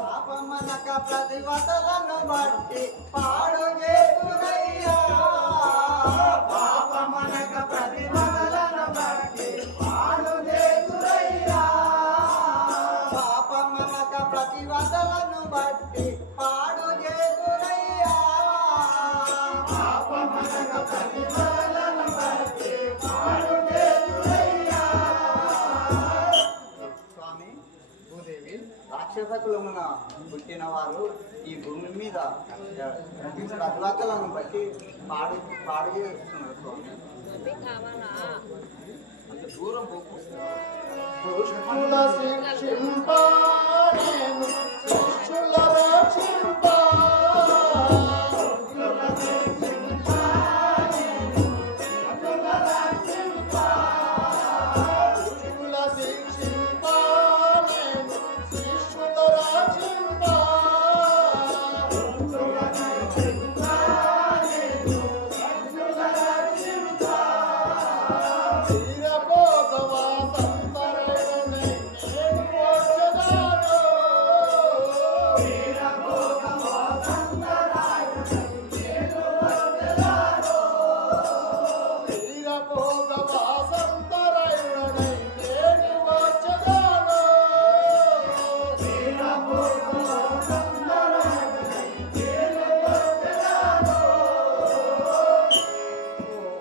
పాపమనక ప్రతివతలను బట్టి పాడు చేతురయ్యా. పాపమనక ప్రతివతలను బట్టి పాడు చేతురయ్యా. పాపమనక ప్రతివతలను బట్టి పాడు చేతురయ్యా. పాపమనక ప్రతివతలను బట్టి పాడు చేతురయ్యా. స్వామి భూదేవి రాక్షస కులమున పుట్టిన వారు ఈ భూమి మీద ప్రతివతలను బట్టి పాడు పాడు చేస్తున్నారు స్వామి. అంత దూరం పోకు. దుష్టుల శిక్షింప నేను శిష్యుల రక్షింప. దుష్టుల శిక్షింప నేను శిష్యుల రక్షింప. వీరభోగవా సంతరణై నేను వచ్చెదను. వీరభోగవా సంతరణై నేను వచ్చెదను.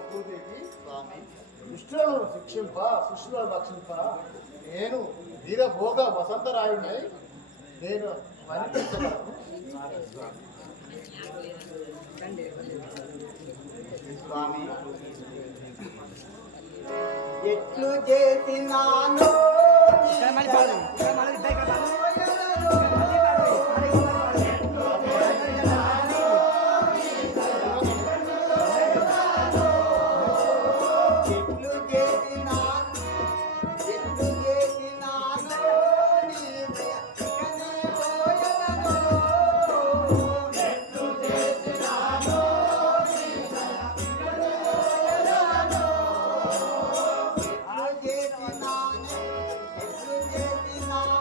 భూదేవి స్వామి దుష్టులను శిక్షింప శిష్యులను రక్షింప నేను వీరభోగ వసంతరాయుడై నేను మరణించగలను. స్వామి ఎట్లు చేసినాను ఎట్లు చేసినాను ఎట్లు చేసినాను నీ దయకనే పోయెదను. ఎట్లు చేసినాను నీ దయకనే పోయెదను. ఎట్లు చేసినాను ఎట్లు చేసినాను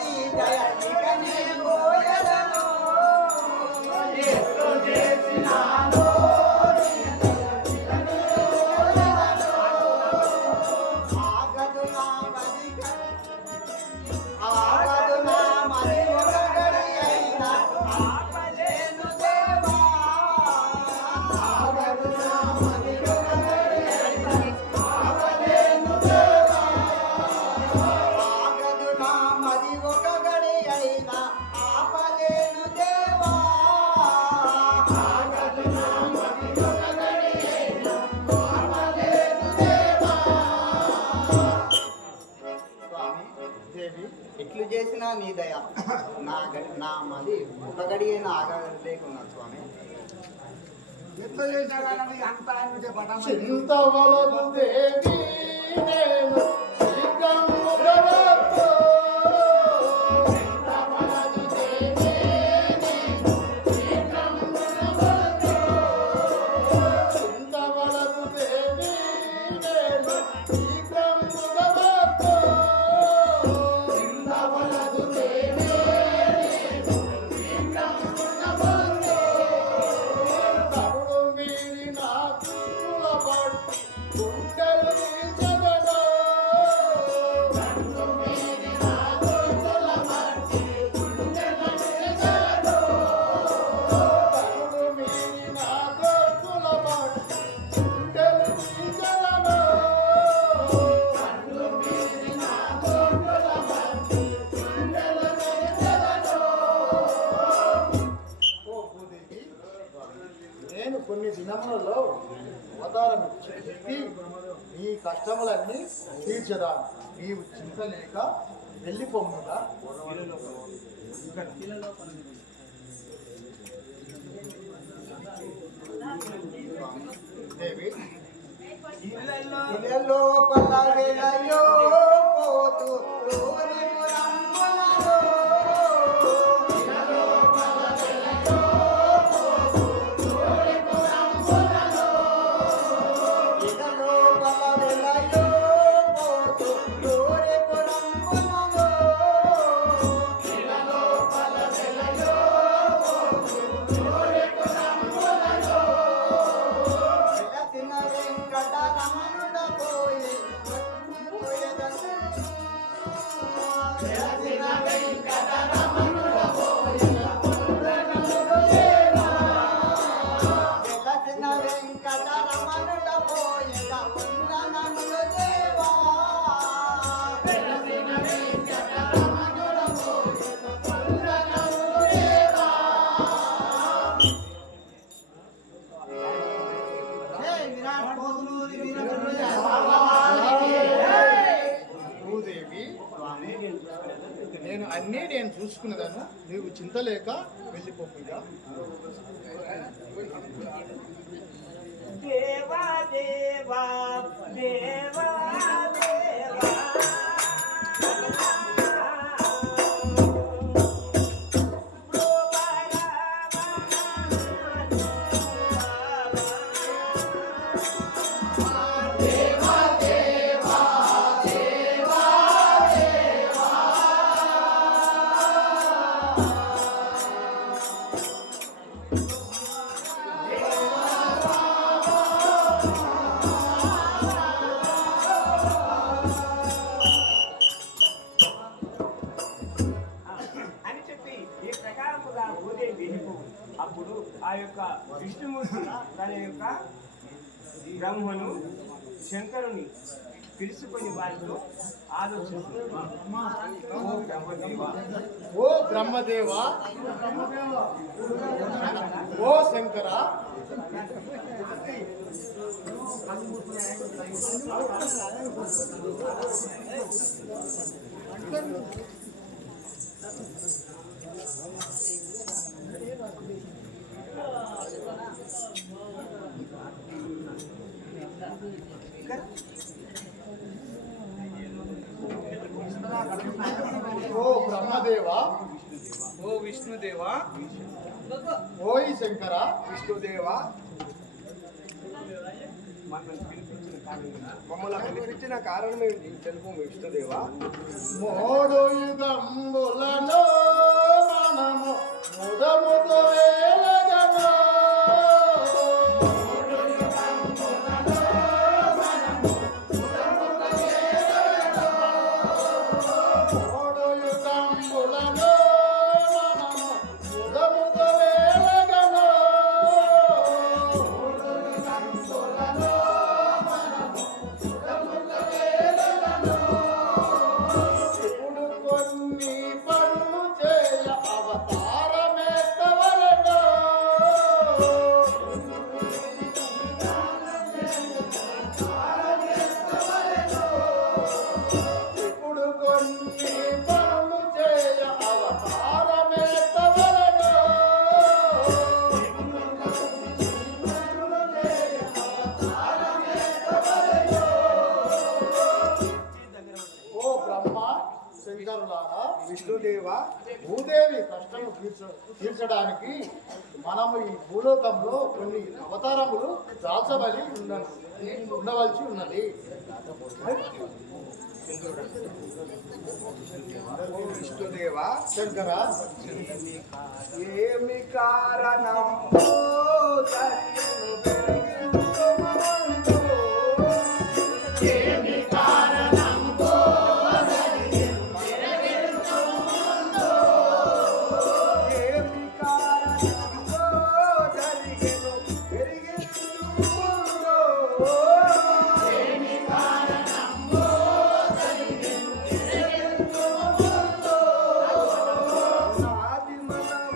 నీ దయకనే పోయెదను. ఎట్లు చేసినాను ఆగదు నా మదిక ఆగదు నా మది ఒక గడి అయినా ఆపలేను దేవా. ఆగదు నా మది ఒక గడి అయినా ఆపలేను దేవా. ఆగదు నా మది ఒక గడి అయినా ఆపలేను దేవా. ఆగదు నా మది ఒక గడి అయినా ఆపలేను దేవా. స్వామి దేవి ఎట్లు చేసినా నీ దయ నా మది ఒక గడి అయినా ఆగలేకున్నా స్వామి. చింతవలదు దేవి నేను శీఘ్రముగవద్దు. చింతవలదు దేవి నేను శీఘ్రముగవద్దు. చింతవలదు దేవి నేను శీఘ్రముగవద్దు. చింతవలదు దేవి నేను శీఘ్రముగవద్దు. తరుడు మీరి నా దుష్టుల పట్టి గుండెలు నిల్చగను. కొన్ని దినములలో అవతారం ఎత్తి నీ కష్టములన్నీ తీర్చదా. నీవు చింత లేక వెళ్ళిపోముగా. దేవి ఇళ్ళలో పల్లెలయ్యో పోతూ ఊరి మురంగులలో. ఇళ్ళలో పల్లెలయ్యో పోతూ ఊరి మురంగులలో. వెలసిన వెంకటరమణుడ పోయి పోయెదను. వెలసిన వెంకటరమణుడ పోయి వెలసిన వెంకటరమణుడ పోయెద వందనములు దేవా. వెలసిన వెంకటరమణుడ పోయెద వందనములు దేవా. విరాట్ కోహ్లూరి భూదేవి, నేను అన్నీ నేను చూసుకున్నదాను. నీవు చింత లేక వెళ్ళిపోముగా. దేవా దేవా దేవా దేవా అని చెప్పి ఈ ప్రకారముగా భూదేవి వెళ్ళిపో. అప్పుడు ఆ యొక్క విష్ణుమూర్తి తన యొక్క బ్రహ్మను శంకరుని పిలుచుకొని వారితో ఆలోచిస్తున్నారు. ఓ బ్రహ్మదేవా, ఓ శంకర, ఓ బ్రహ్మదేవా, ఓ విష్ణుదేవా, ఓయి శంకర, విష్ణుదేవా, మమ్మల్ని పిలిపించిన కారణం ఏంటి తెలుపు విష్ణుదేవా. మోడు యుగంబులలో మనము ముదముతో వేలగము. మోడు యుగంబులలో మనము ముదముతో వేలగము. ఇప్పుడు కొన్ని పనులు చేయ అవతారమెత్తవలెను. ఇప్పుడు కొన్ని పనులు చేయ అవతారమెత్తవలెను. ఓ బ్రహ్మ శంకరులారా, విష్ణుదేవా, భూదేవి కష్టము తీర్చడానికి మనము ఈ భూలోకంలో కొన్ని అవతారములు ఉండవలసి ఉన్నది. విష్ణుదేవా, శంకర, ఏమి కారణం ఏమి నాది మనం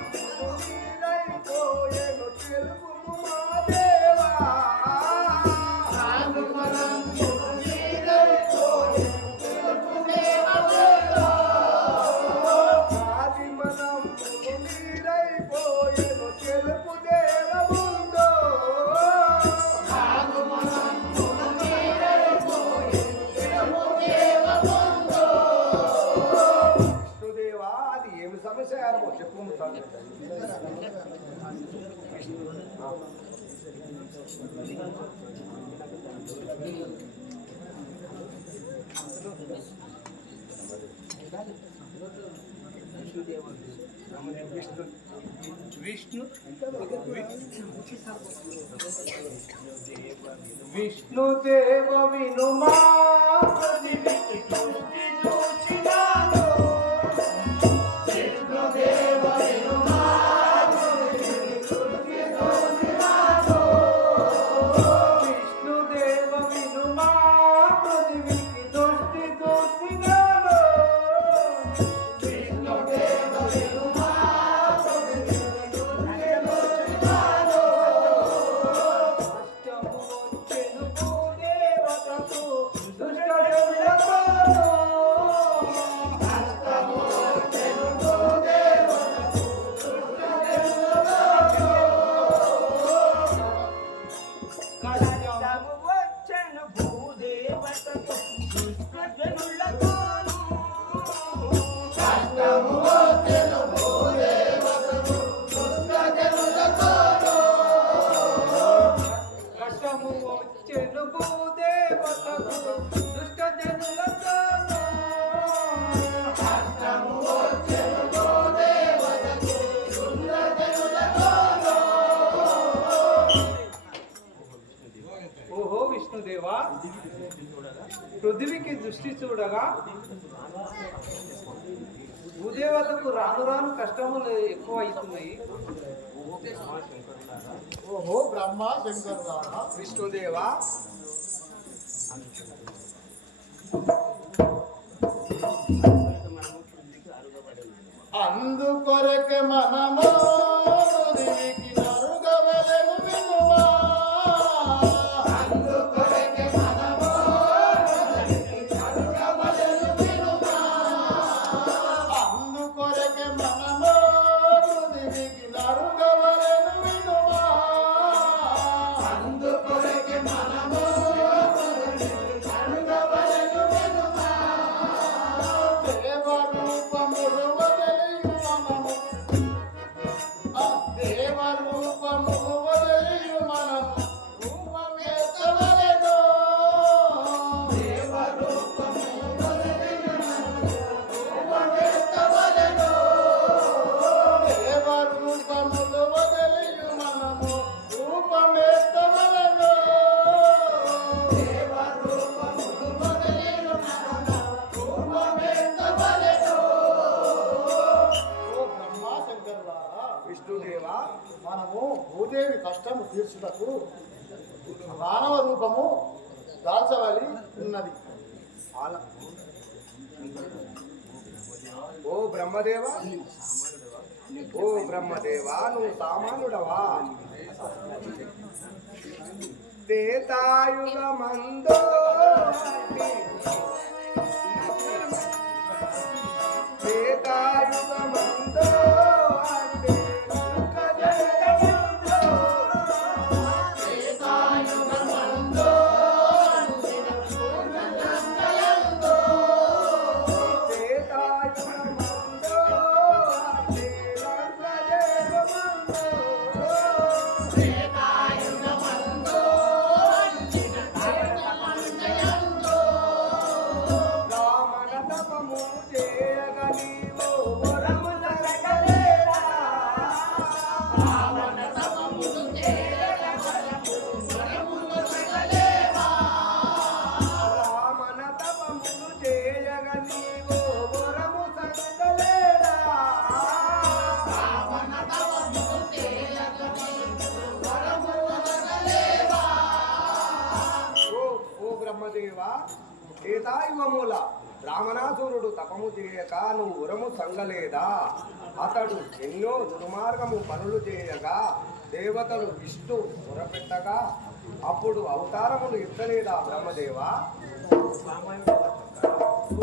భూదము విష్ణు విష్ణుదేవ వినుమా పృథివికి దృష్టి చూచినాను. విష్ణుదేవ వినుమా పృథివికి దృష్టి చూచినాను. విష్ణుదేవ వినుమా పృథివికి దృష్టి చూచినాను. విష్ణుదేవ వినుమా కష్టము వచ్చెను భూదేవతకు దుష్ట జనులతోను. కష్టము వచ్చెను భూదేవతకు దుష్ట జనులతోను. ఓహో విష్ణుదేవా, పృథివికి దృష్టి చూడగా భూదేవతకు రాను రాను కష్టములు ఎక్కువ అవుతున్నాయి. ఓహో బ్రహ్మ శంకరులారా, విష్ణుదేవా అందుకొరకే మనము పృథివికి నరుగవలెను వినుమా. అందుకొరకే మనము పృథివికి నరుగవలెను వినుమా. అందుకొరకే మనము పృథివికి నరుగవలెను వినుమా. అందుకొరకే మనము పృథివికి నరుగవలెను వినుమా. దేవరూపములు వదలియు మనము, ఆ దేవరూపములు వదలియు మనము రూపమెత్తవలెను. దేవరూపములు వదలియు మనము రూపమెత్తవలెను. దేవరూపములు వదలియు మనము రూపమెత్తవలెను. దేవరూపములు వదలియు మనము రూపమెత్తవలెను. ఓ బ్రహ్మ శంకరులారా, విష్ణుదేవా మనము భూదేవి కష్టము తీర్చుటకు మానవ రూపము దాల్చవలి ఉన్నది. ఓ బ్రహ్మదేవా, ఓ బ్రహ్మదేవా, నువ్వు సామాన్యుడవా? త్రేతాయుగమందో త్రేతాయుగమందో అంటే దుఃఖజనకమందో. త్రేతాయుగమందో త్రేతాయుగమందో అంటే దుఃఖజనకమందో. రామన తపము చేయగ నీవు వరముల సకలేరా. రామన తపములు చేయగ వరముల సకలేరా. రామన తపములు చేయగ నీవు వరము సకలేరా. రామన తపములు చేయగ నీవు వరముల సకలేరా. ఓ బ్రహ్మదేవా, ఏతాయుగముల రామనాథురుడు తపము చేయక నువ్వు ఉరము సంగలేదా? అతడు ఎన్నో దుర్మార్గము పనులు చేయగా దేవతలు విష్ణు ఉరపెట్టగా అప్పుడు అవతారములు ఎత్తలేదా బ్రహ్మదేవా?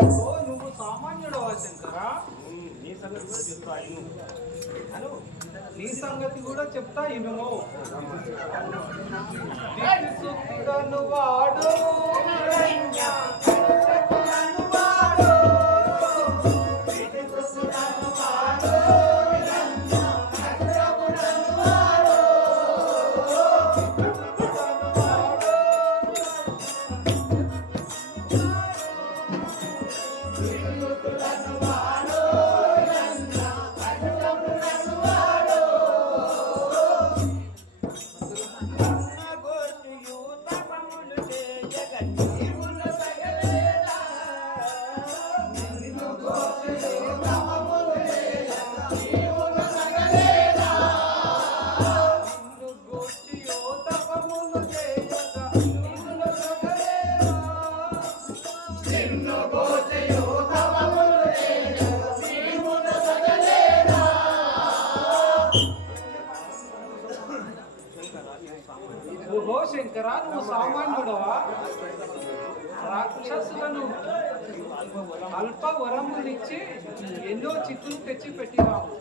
ఓహో నువ్వు సామాన్యుడవా శంకరా? నీ సంగతి కూడా చెప్తా ఇను. అను నీ సంగతి కూడా చెప్తా ఇనుము. దిక్కుసుకుడను వాడు దిక్కుసుకుడను వాడు దిక్కుసుకుడను వాడు నువ్వు సామాన్యుడవా? రాక్షసులను అల్ప వరములిచ్చి ఎన్నో చిక్కులు తెచ్చి పెట్టినావు.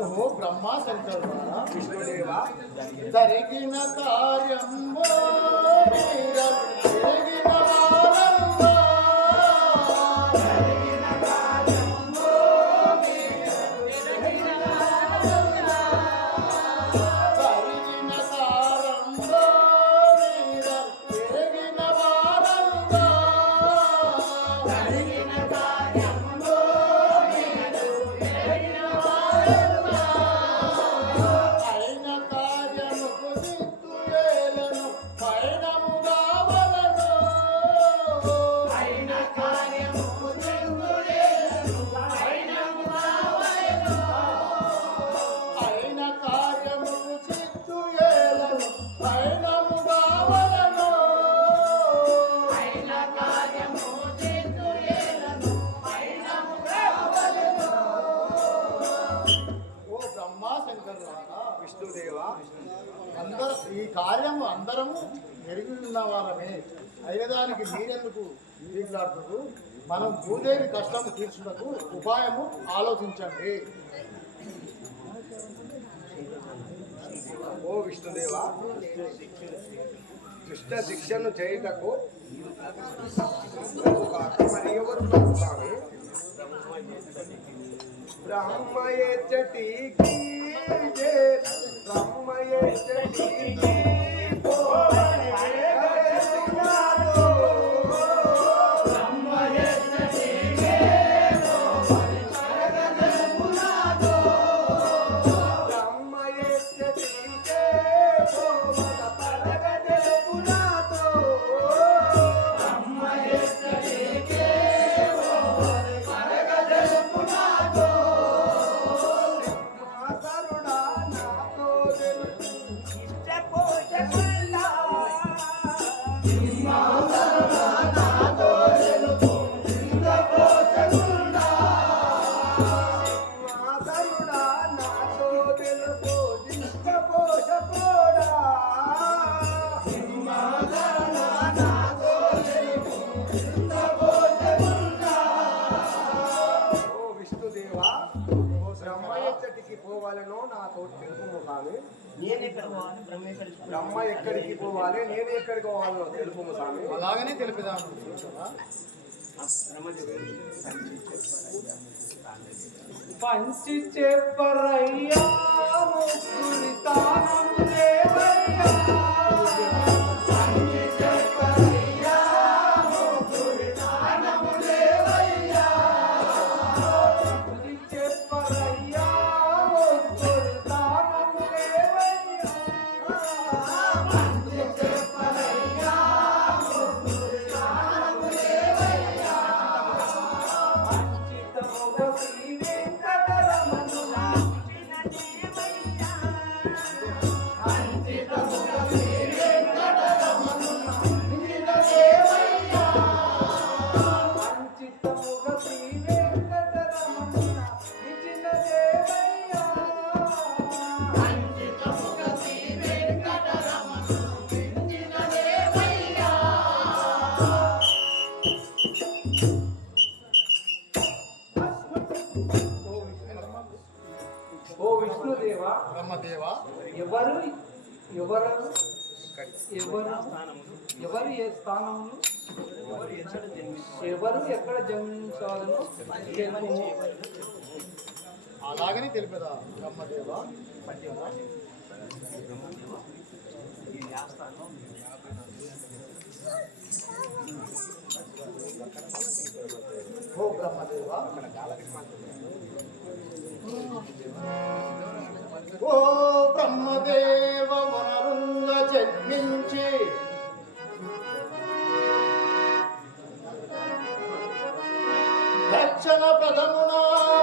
ఓహో బ్రహ్మ శంకరుడా, విష్ణుదేవా జరిగిన కార్యము జరిగిన వారము విష్ణుదేవా ఈ కార్యము అందరము ఎరిగి ఉన్న వాళ్ళమే అయినదానికి మీరెందుకు వీట్లాడుతున్నారు? మనం భూదేవి కష్టం తీర్చుటకు ఉపాయము ఆలోచించండి. ఓ విష్ణుదేవా, దుష్ట శిక్షను చేయుటకు మరి ఎవరు స్వామి? బ్రహ్మయచ్చటికి బ్రహ్మయచ్చటికి పోవాలనో నాతో తెలుపు స్వామి. బ్రహ్మ ఎక్కడికి పోవాలి, నేను ఎక్కడికి పోవాలనో తెలుపు స్వామి. అలాగనే తెలిపిదాము. పంచి చెప్పరయ్యా ముక్కుడి స్థానము దేవయ్యా. పంచి చెప్పరయ్యా ముక్కుడి స్థానము దేవయ్యా. పంచి చెప్పరయ్యా ముక్కుడి స్థానము దేవయ్యా. పంచి చెప్పరయ్యా ముక్కుడి స్థానము దేవయ్యా. పంచితముగ శ్రీ వెంకటరమణుల పంచితముగ శ్రీ వెంకటరమణుల నిజ దేవయ్యా. పంచితముగ శ్రీ వెంకటరమణుల నిజ దేవయ్యా. పంచితముగ శ్రీ వెంకటరమణుల నిజ దేవయ్యా. ఓ విష్ణుదేవా, బ్రహ్మదేవా, ఎవరు ఎవరు ఎవరు ఎవరు ఏ స్థానమును ఎవరు ఎక్కడ జన్మించాలను తెలుపుము. అలాగనే తెలిపేదా బ్రహ్మదేవా? ఓ బ్రహ్మదేవా, ఓ బ్రహ్మదేవ వనరుంగ జన్మించి దక్షిణ పదమున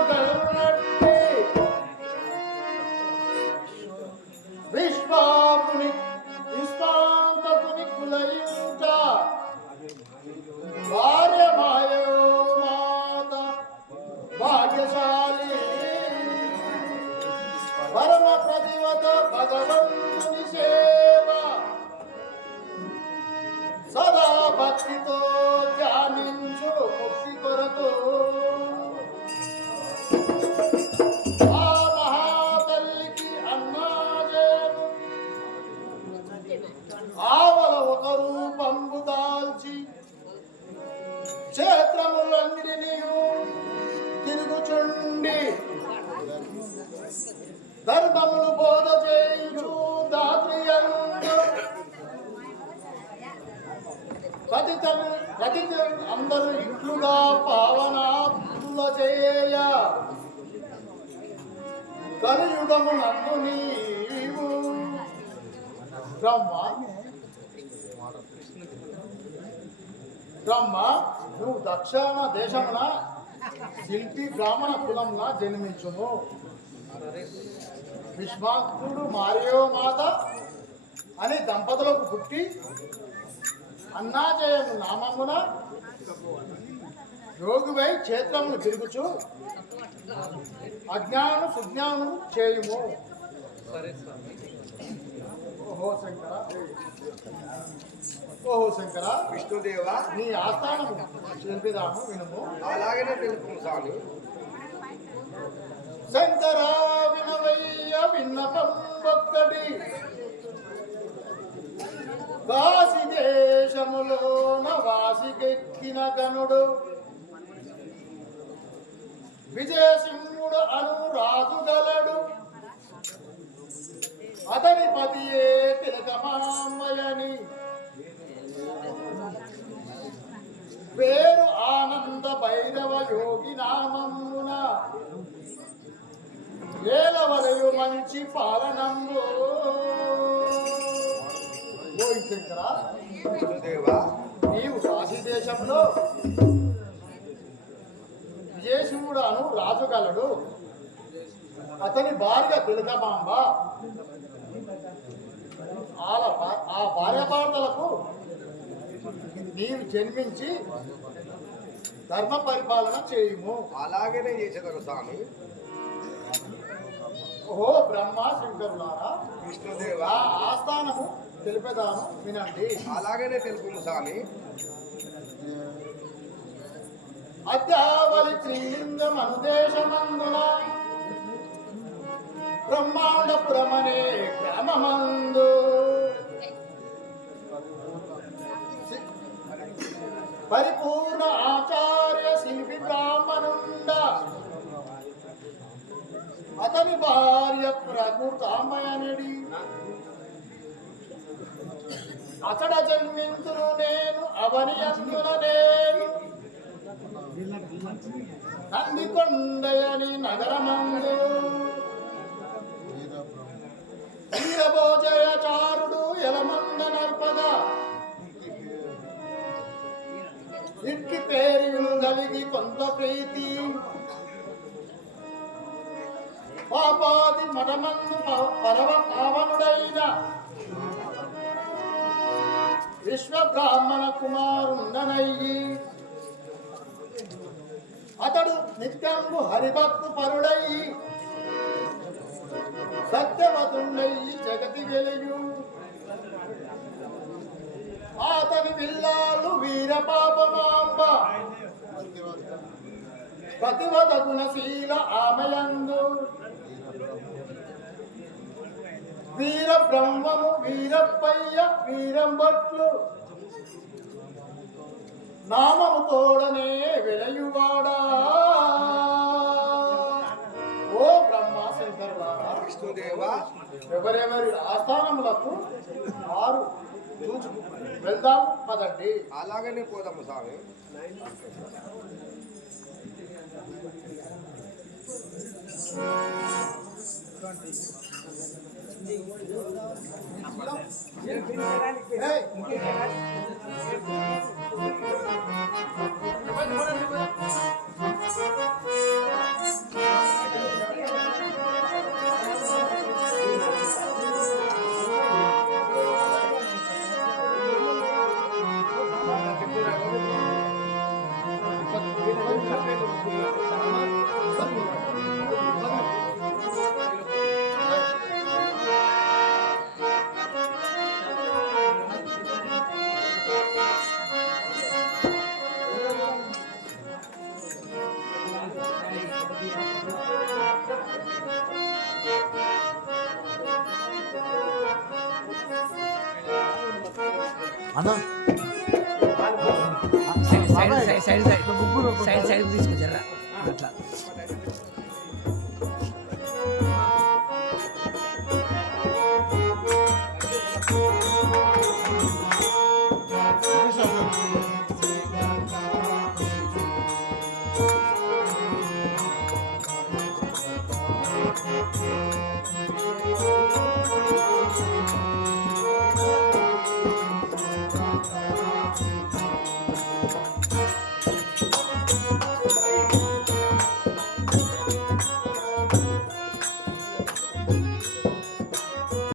గణనట్టి విశ్వాంతకుని కులయుత భార్య మాయో మాత భాగ్యశాలి నీవు తిరుగుచుండి ధర్మములు బోధ చేయుచు దాత్రియందు పతిత అందరూ ఇట్లుగా పావనాత్ముల చేయ కలియుగము నందు నీవు బ్రహ్మ నువ్వు దక్షిణ దేశమున శిల్పి బ్రాహ్మణ కులంలో జన్మించుము. విశ్వాత్ముడు మారియో మాత అని దంపతులకు పుట్టి అన్నాజయము నామమున యోగివై క్షేత్రములు తిరుగుచు అజ్ఞాను సుజ్ఞానము చేయుము. ఓహో శంకర విష్ణుదేవ నీ ఆస్థానము తెలిపిదాము వినుము. అలాగనే తెలుపు స్వామి. శంకర వినవయ్య విన్నపం ఒక్కటి కాశీ దేశములోన వాసికెక్కిన గనుడు విజయసింహుడు అను రాజు గలడు. అతని పతియే తిలకమామయని పేరు ఆనంద భైరవ యోగి నామమున ఏలవలయు మంచి పాలనంబు. ఓ శంకర విష్ణుదేవ నీవు కాశీ దేశంలో విజయసింహుడు అను రాజు గలడు. అతని భార్య తిలకమాంబ. ఆ భార్యాభర్తలకు నీవు జన్మించి ధర్మ పరిపాలన చేయుము. అలాగనే చేసేదారు స్వామి. ఓహో బ్రహ్మ శంకరులారా విష్ణుదేవ ఆ ఆస్థానము తెలిపేదాను వినండి. అలాగనే తెలుపు స్వామి. అద్యావలి త్రిలింగం అనుదేశమందున బ్రహ్మాండపురమనే గ్రామమందు పరిపూర్ణ ఆచార్య శిల్పి బ్రాహ్మణుండ అతని భార్య ప్రకృతామయనుడి అతడ జన్మించును నేను అవని అందున నేను నందికొండయని నగరమందు వీరభోజయచారుడు ఎలమంద నర్పగా ఇట్టి పేరు కలిగి కొంత ప్రీతి పాపాది మఠమందు పరమ పావనుడైన విశ్వబ్రాహ్మణ కుమారుండనయ్యి అతడు నిత్యంబు హరిభక్తు పరుడయ్యి సత్యవతుండయ్యి జగతి వెలయు. అతని విల్లాలు వీర పాపమాంబ పతివత గుణశీల ఆమయందు వీర బ్రహ్మము వీరప్పయ్య వీరంబట్లు నామము తోడనే వెలయువాడా. ఓ బ్రహ్మ శంకరులారా విష్ణుదేవ ఎవరెవరి ఆస్థానములకు వారు చూచుకు వెళ్దాం పదండి. అలాగనే పోదాము స్వామి. ఏయ్, side side side side side తీసుకొచ్చారా అట్లా Thank you.